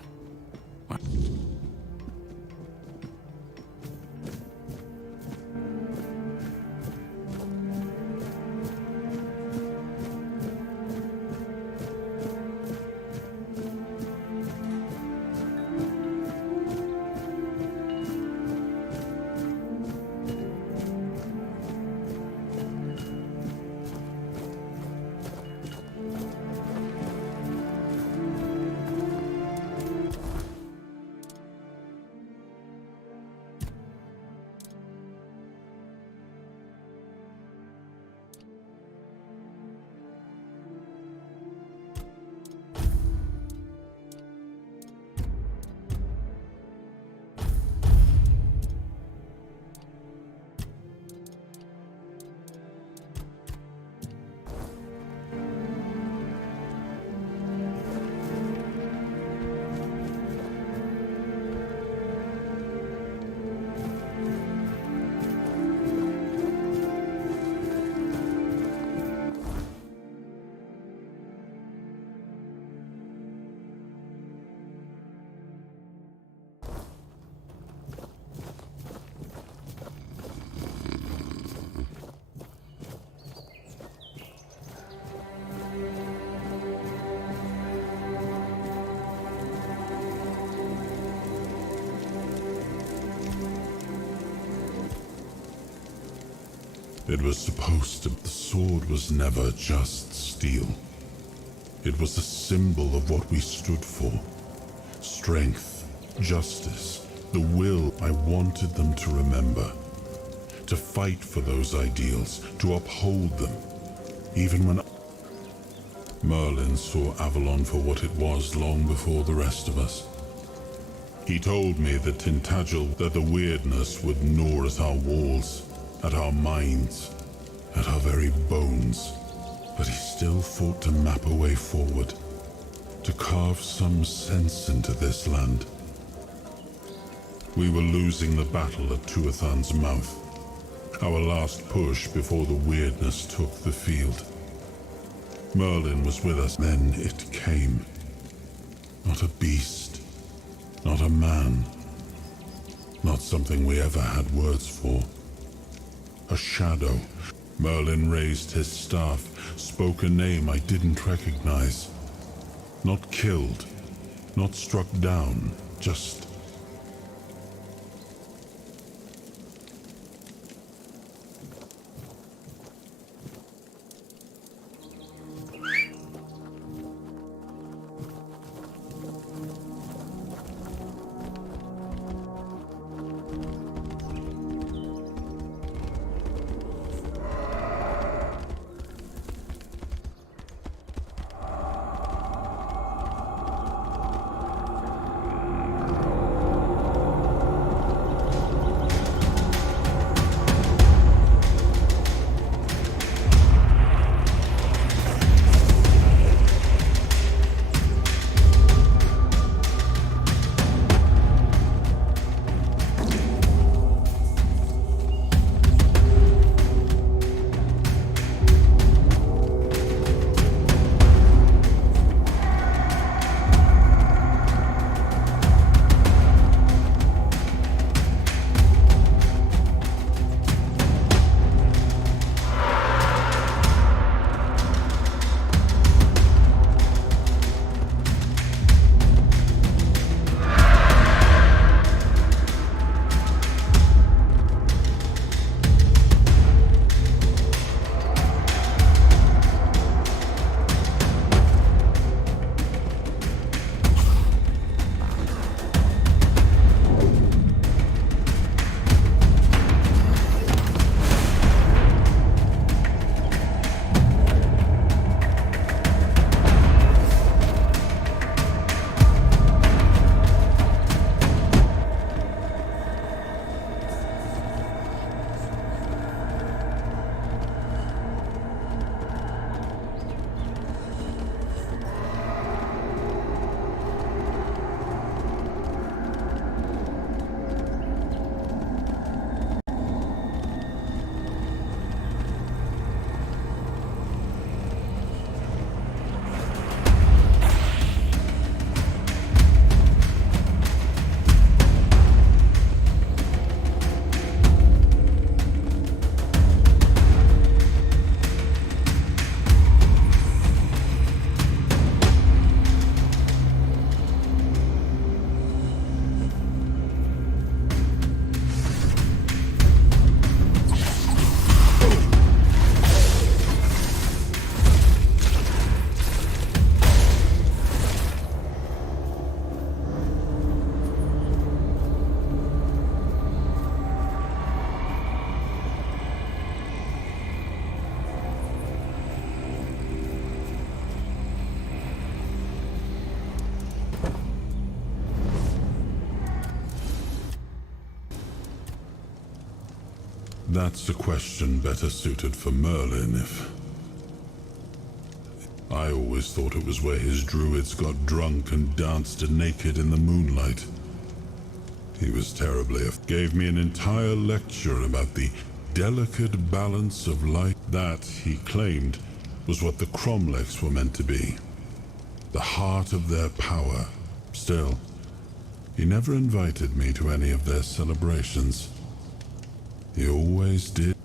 It was supposed to... The sword was never just steel. It was a symbol of what we stood for. Strength, justice, the will. I wanted them to remember. To fight for those ideals, to uphold them. Even when... Merlin saw Avalon for what it was long before the rest of us. He told me that Tintagel, that the weirdness would gnaw at our walls, at our minds, at our very bones. But he still fought to map a way forward, to carve some sense into this land. We were losing the battle at Tuathan's mouth, our last push before the weirdness took the field. Merlin was with us. Then it came. Not a beast, not a man, not something we ever had words for. A shadow. Merlin raised his staff, spoke a name I didn't recognize. Not killed, not struck down, just... That's a question better suited for Merlin, if... I always thought it was where his druids got drunk and danced naked in the moonlight. He was terribly... gave me an entire lecture about the delicate balance of light. That, he claimed, was what the Cromlechs were meant to be. The heart of their power. Still, he never invited me to any of their celebrations. He always did.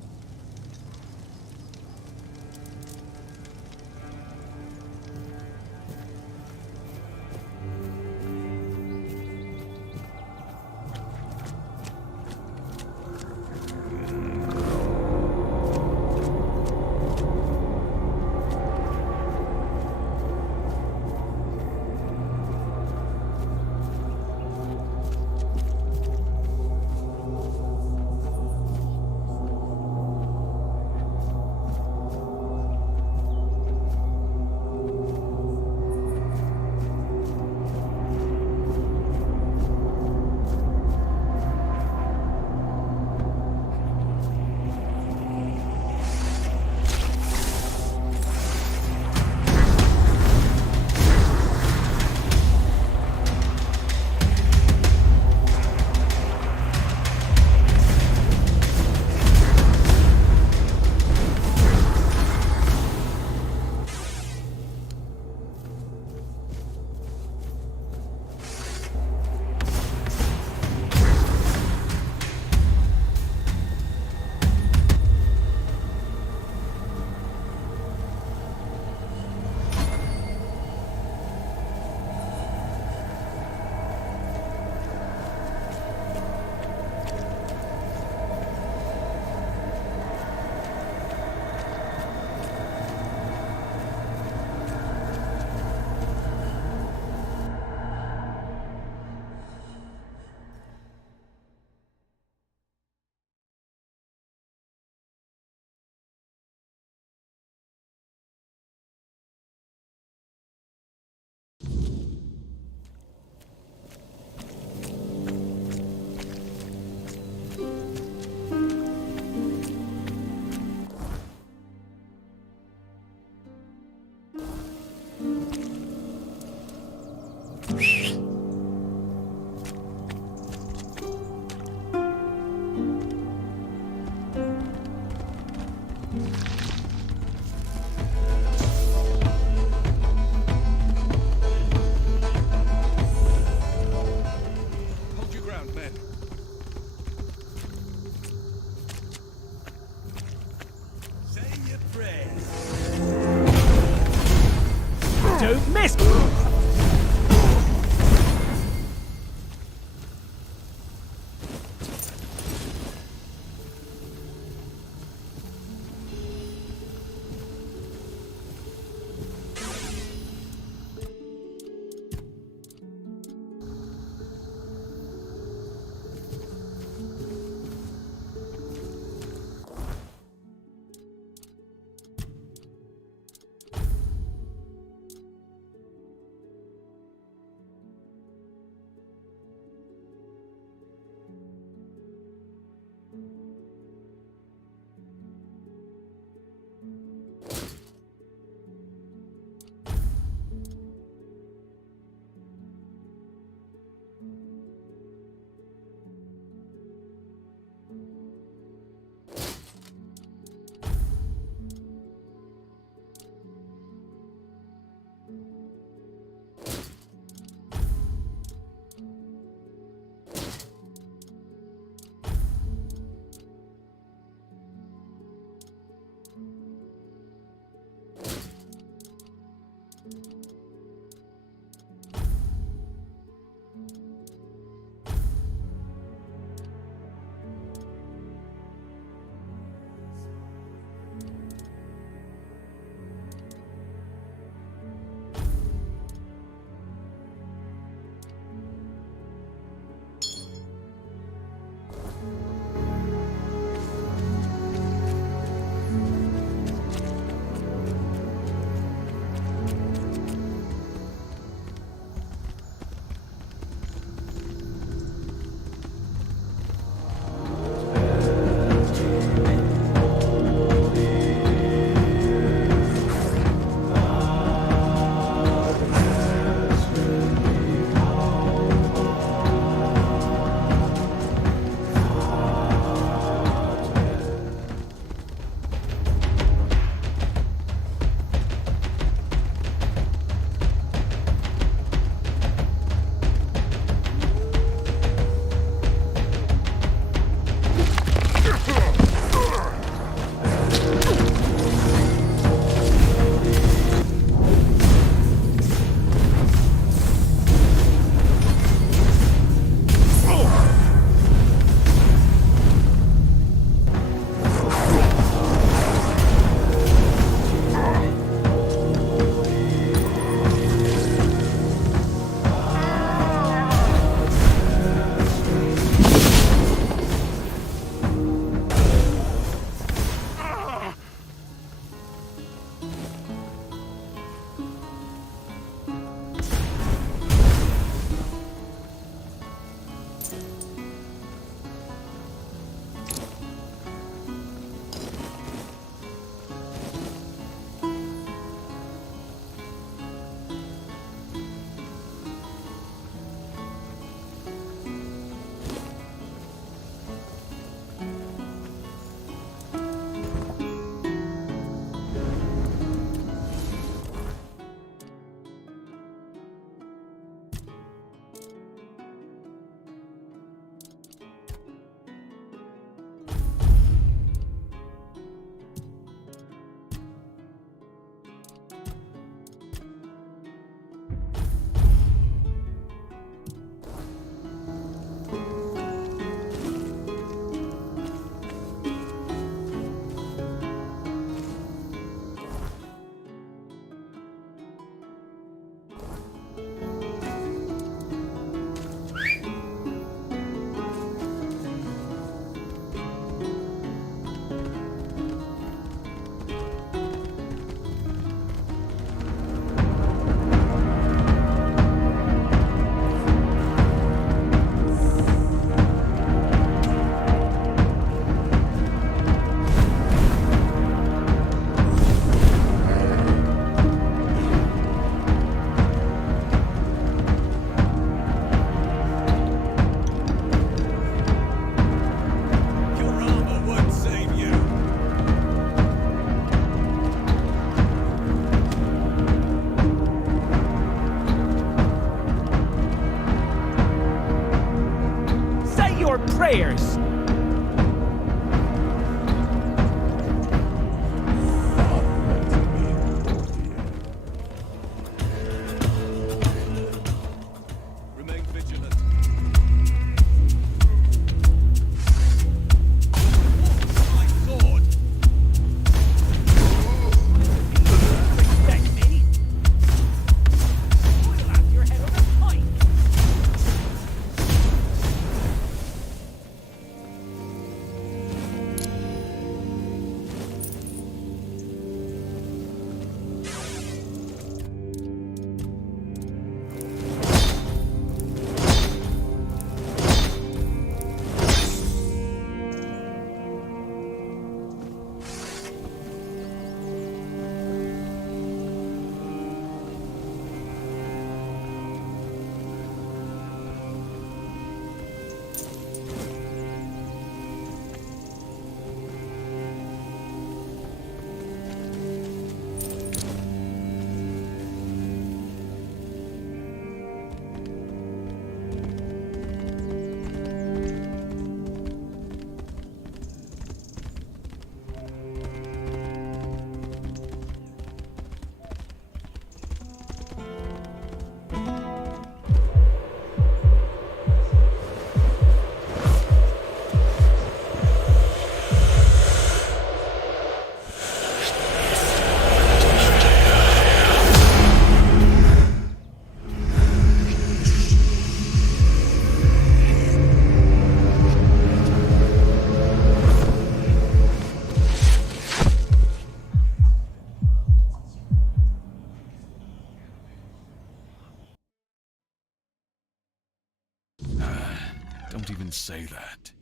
say that.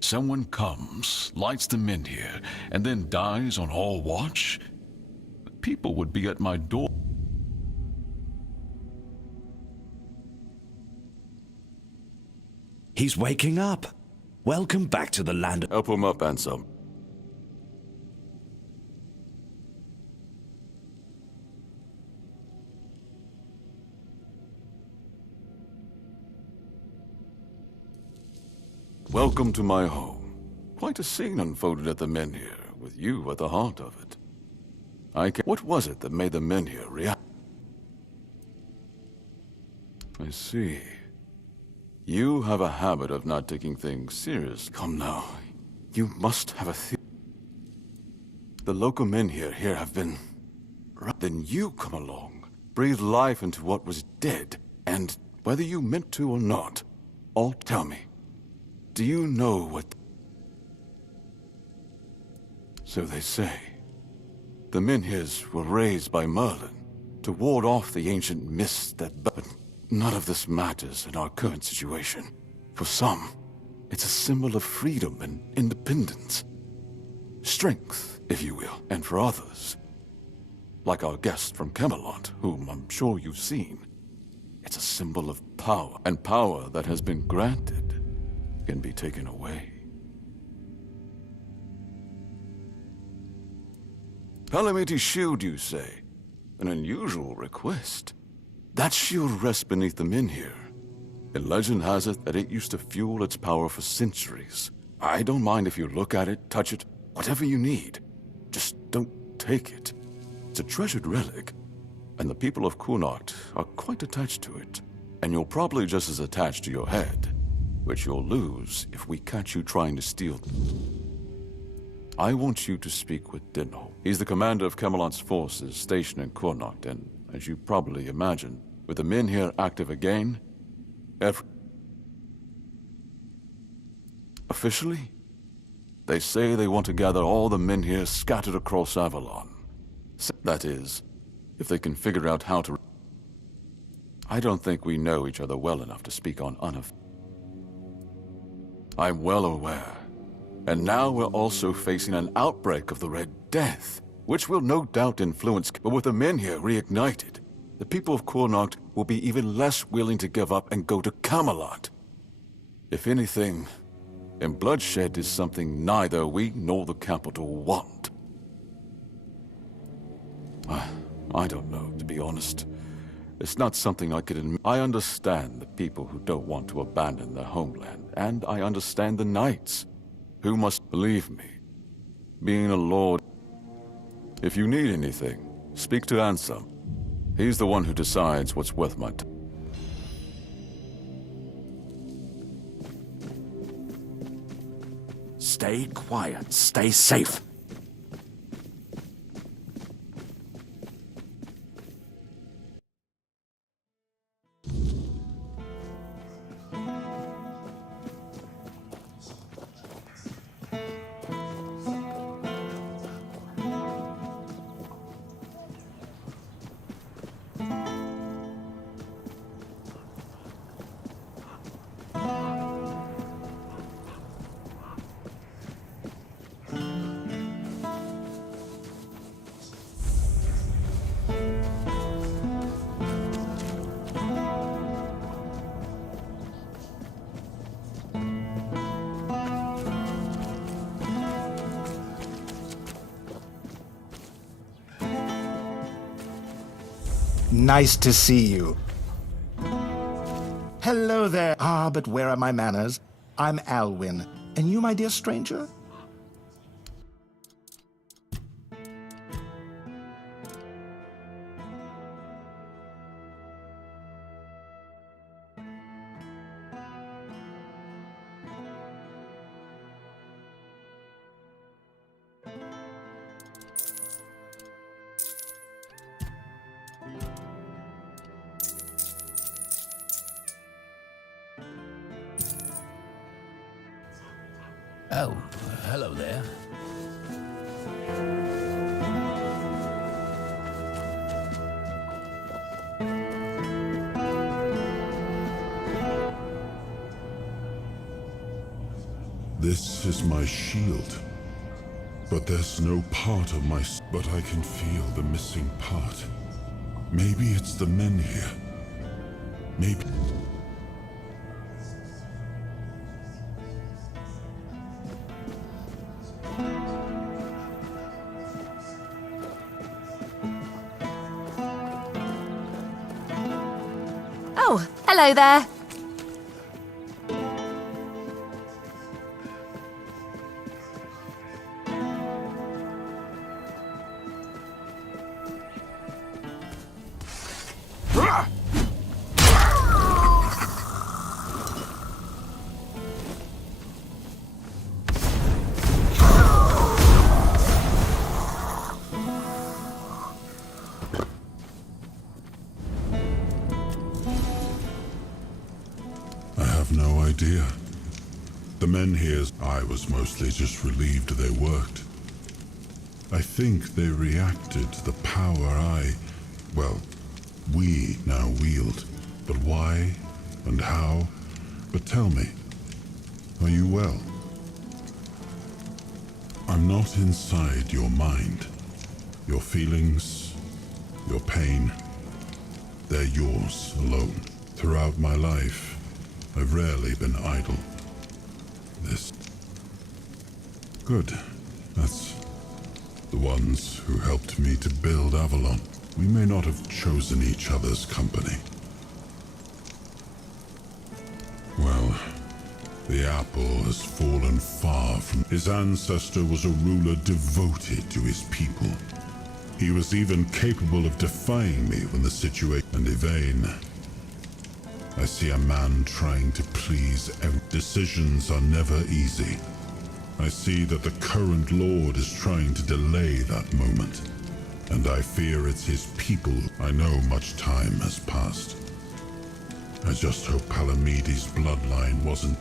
Someone comes, lights the Menhir, and then dies on all watch? People would be at my door. He's waking up. Welcome back to the land. Help him up, Ansem. Welcome to my home. Quite a scene unfolded at the Menhir, with you at the heart of it. What was it that made the Menhir react? I see. You have a habit of not taking things serious. Come now. You must have a theory. The local Menhir here have been... Then you come along, breathe life into what was dead, and whether you meant to or not, all tell me. Do you know what... So they say. The Menhirs were raised by Merlin to ward off the ancient mists that... But none of this matters in our current situation. For some, it's a symbol of freedom and independence. Strength, if you will. And for others, like our guest from Camelot, whom I'm sure you've seen, it's a symbol of power. And power that has been granted can be taken away. Palamity Shield, you say? An unusual request. That shield rests beneath the Menhir. And legend has it that it used to fuel its power for centuries. I don't mind if you look at it, touch it, whatever you need. Just don't take it. It's a treasured relic, and the people of Connacht are quite attached to it. And you're probably just as attached to your head, which you'll lose if we catch you trying to steal. I want you to speak with Dinho. He's the commander of Camelot's forces stationed in Connacht, and as you probably imagine, with the Menhir active again, officially, they say they want to gather all the Menhir scattered across Avalon. That is, if they can figure out how to... I don't think we know each other well enough to speak on I'm well aware. And now we're also facing an outbreak of the Red Death, which will no doubt influence... But with the Menhir reignited, the people of Connacht will be even less willing to give up and go to Camelot. If anything, and bloodshed is something neither we nor the capital want. I don't know, to be honest. It's not something I could admit. I understand the people who don't want to abandon their homeland, and I understand the knights, who must believe me. Being a lord... If you need anything, speak to Ansem. He's the one who decides what's worth my time. Stay quiet. Stay safe. Nice to see you. Hello there. Ah, but where are my manners? I'm Alwyn. And you, my dear stranger? Oh, hello there. This is my shield. But there's no part of my... But I can feel the missing part. Maybe it's the men here. Maybe... Oh, hello there. The men here, I was mostly just relieved they worked. I think they reacted to the power we now wield. But why and how? But tell me, are you well? I'm not inside your mind. Your feelings, your pain, they're yours alone. Throughout my life, I've rarely been idle. This. Good. That's the ones who helped me to build Avalon. We may not have chosen each other's company. Well, the apple has fallen far from... His ancestor was a ruler devoted to his people. He was even capable of defying me when the situation... And Yvain... I see a man trying to please every... Decisions are never easy. I see that the current lord is trying to delay that moment. And I fear it's his people. I know much time has passed. I just hope Palamedes' bloodline wasn't...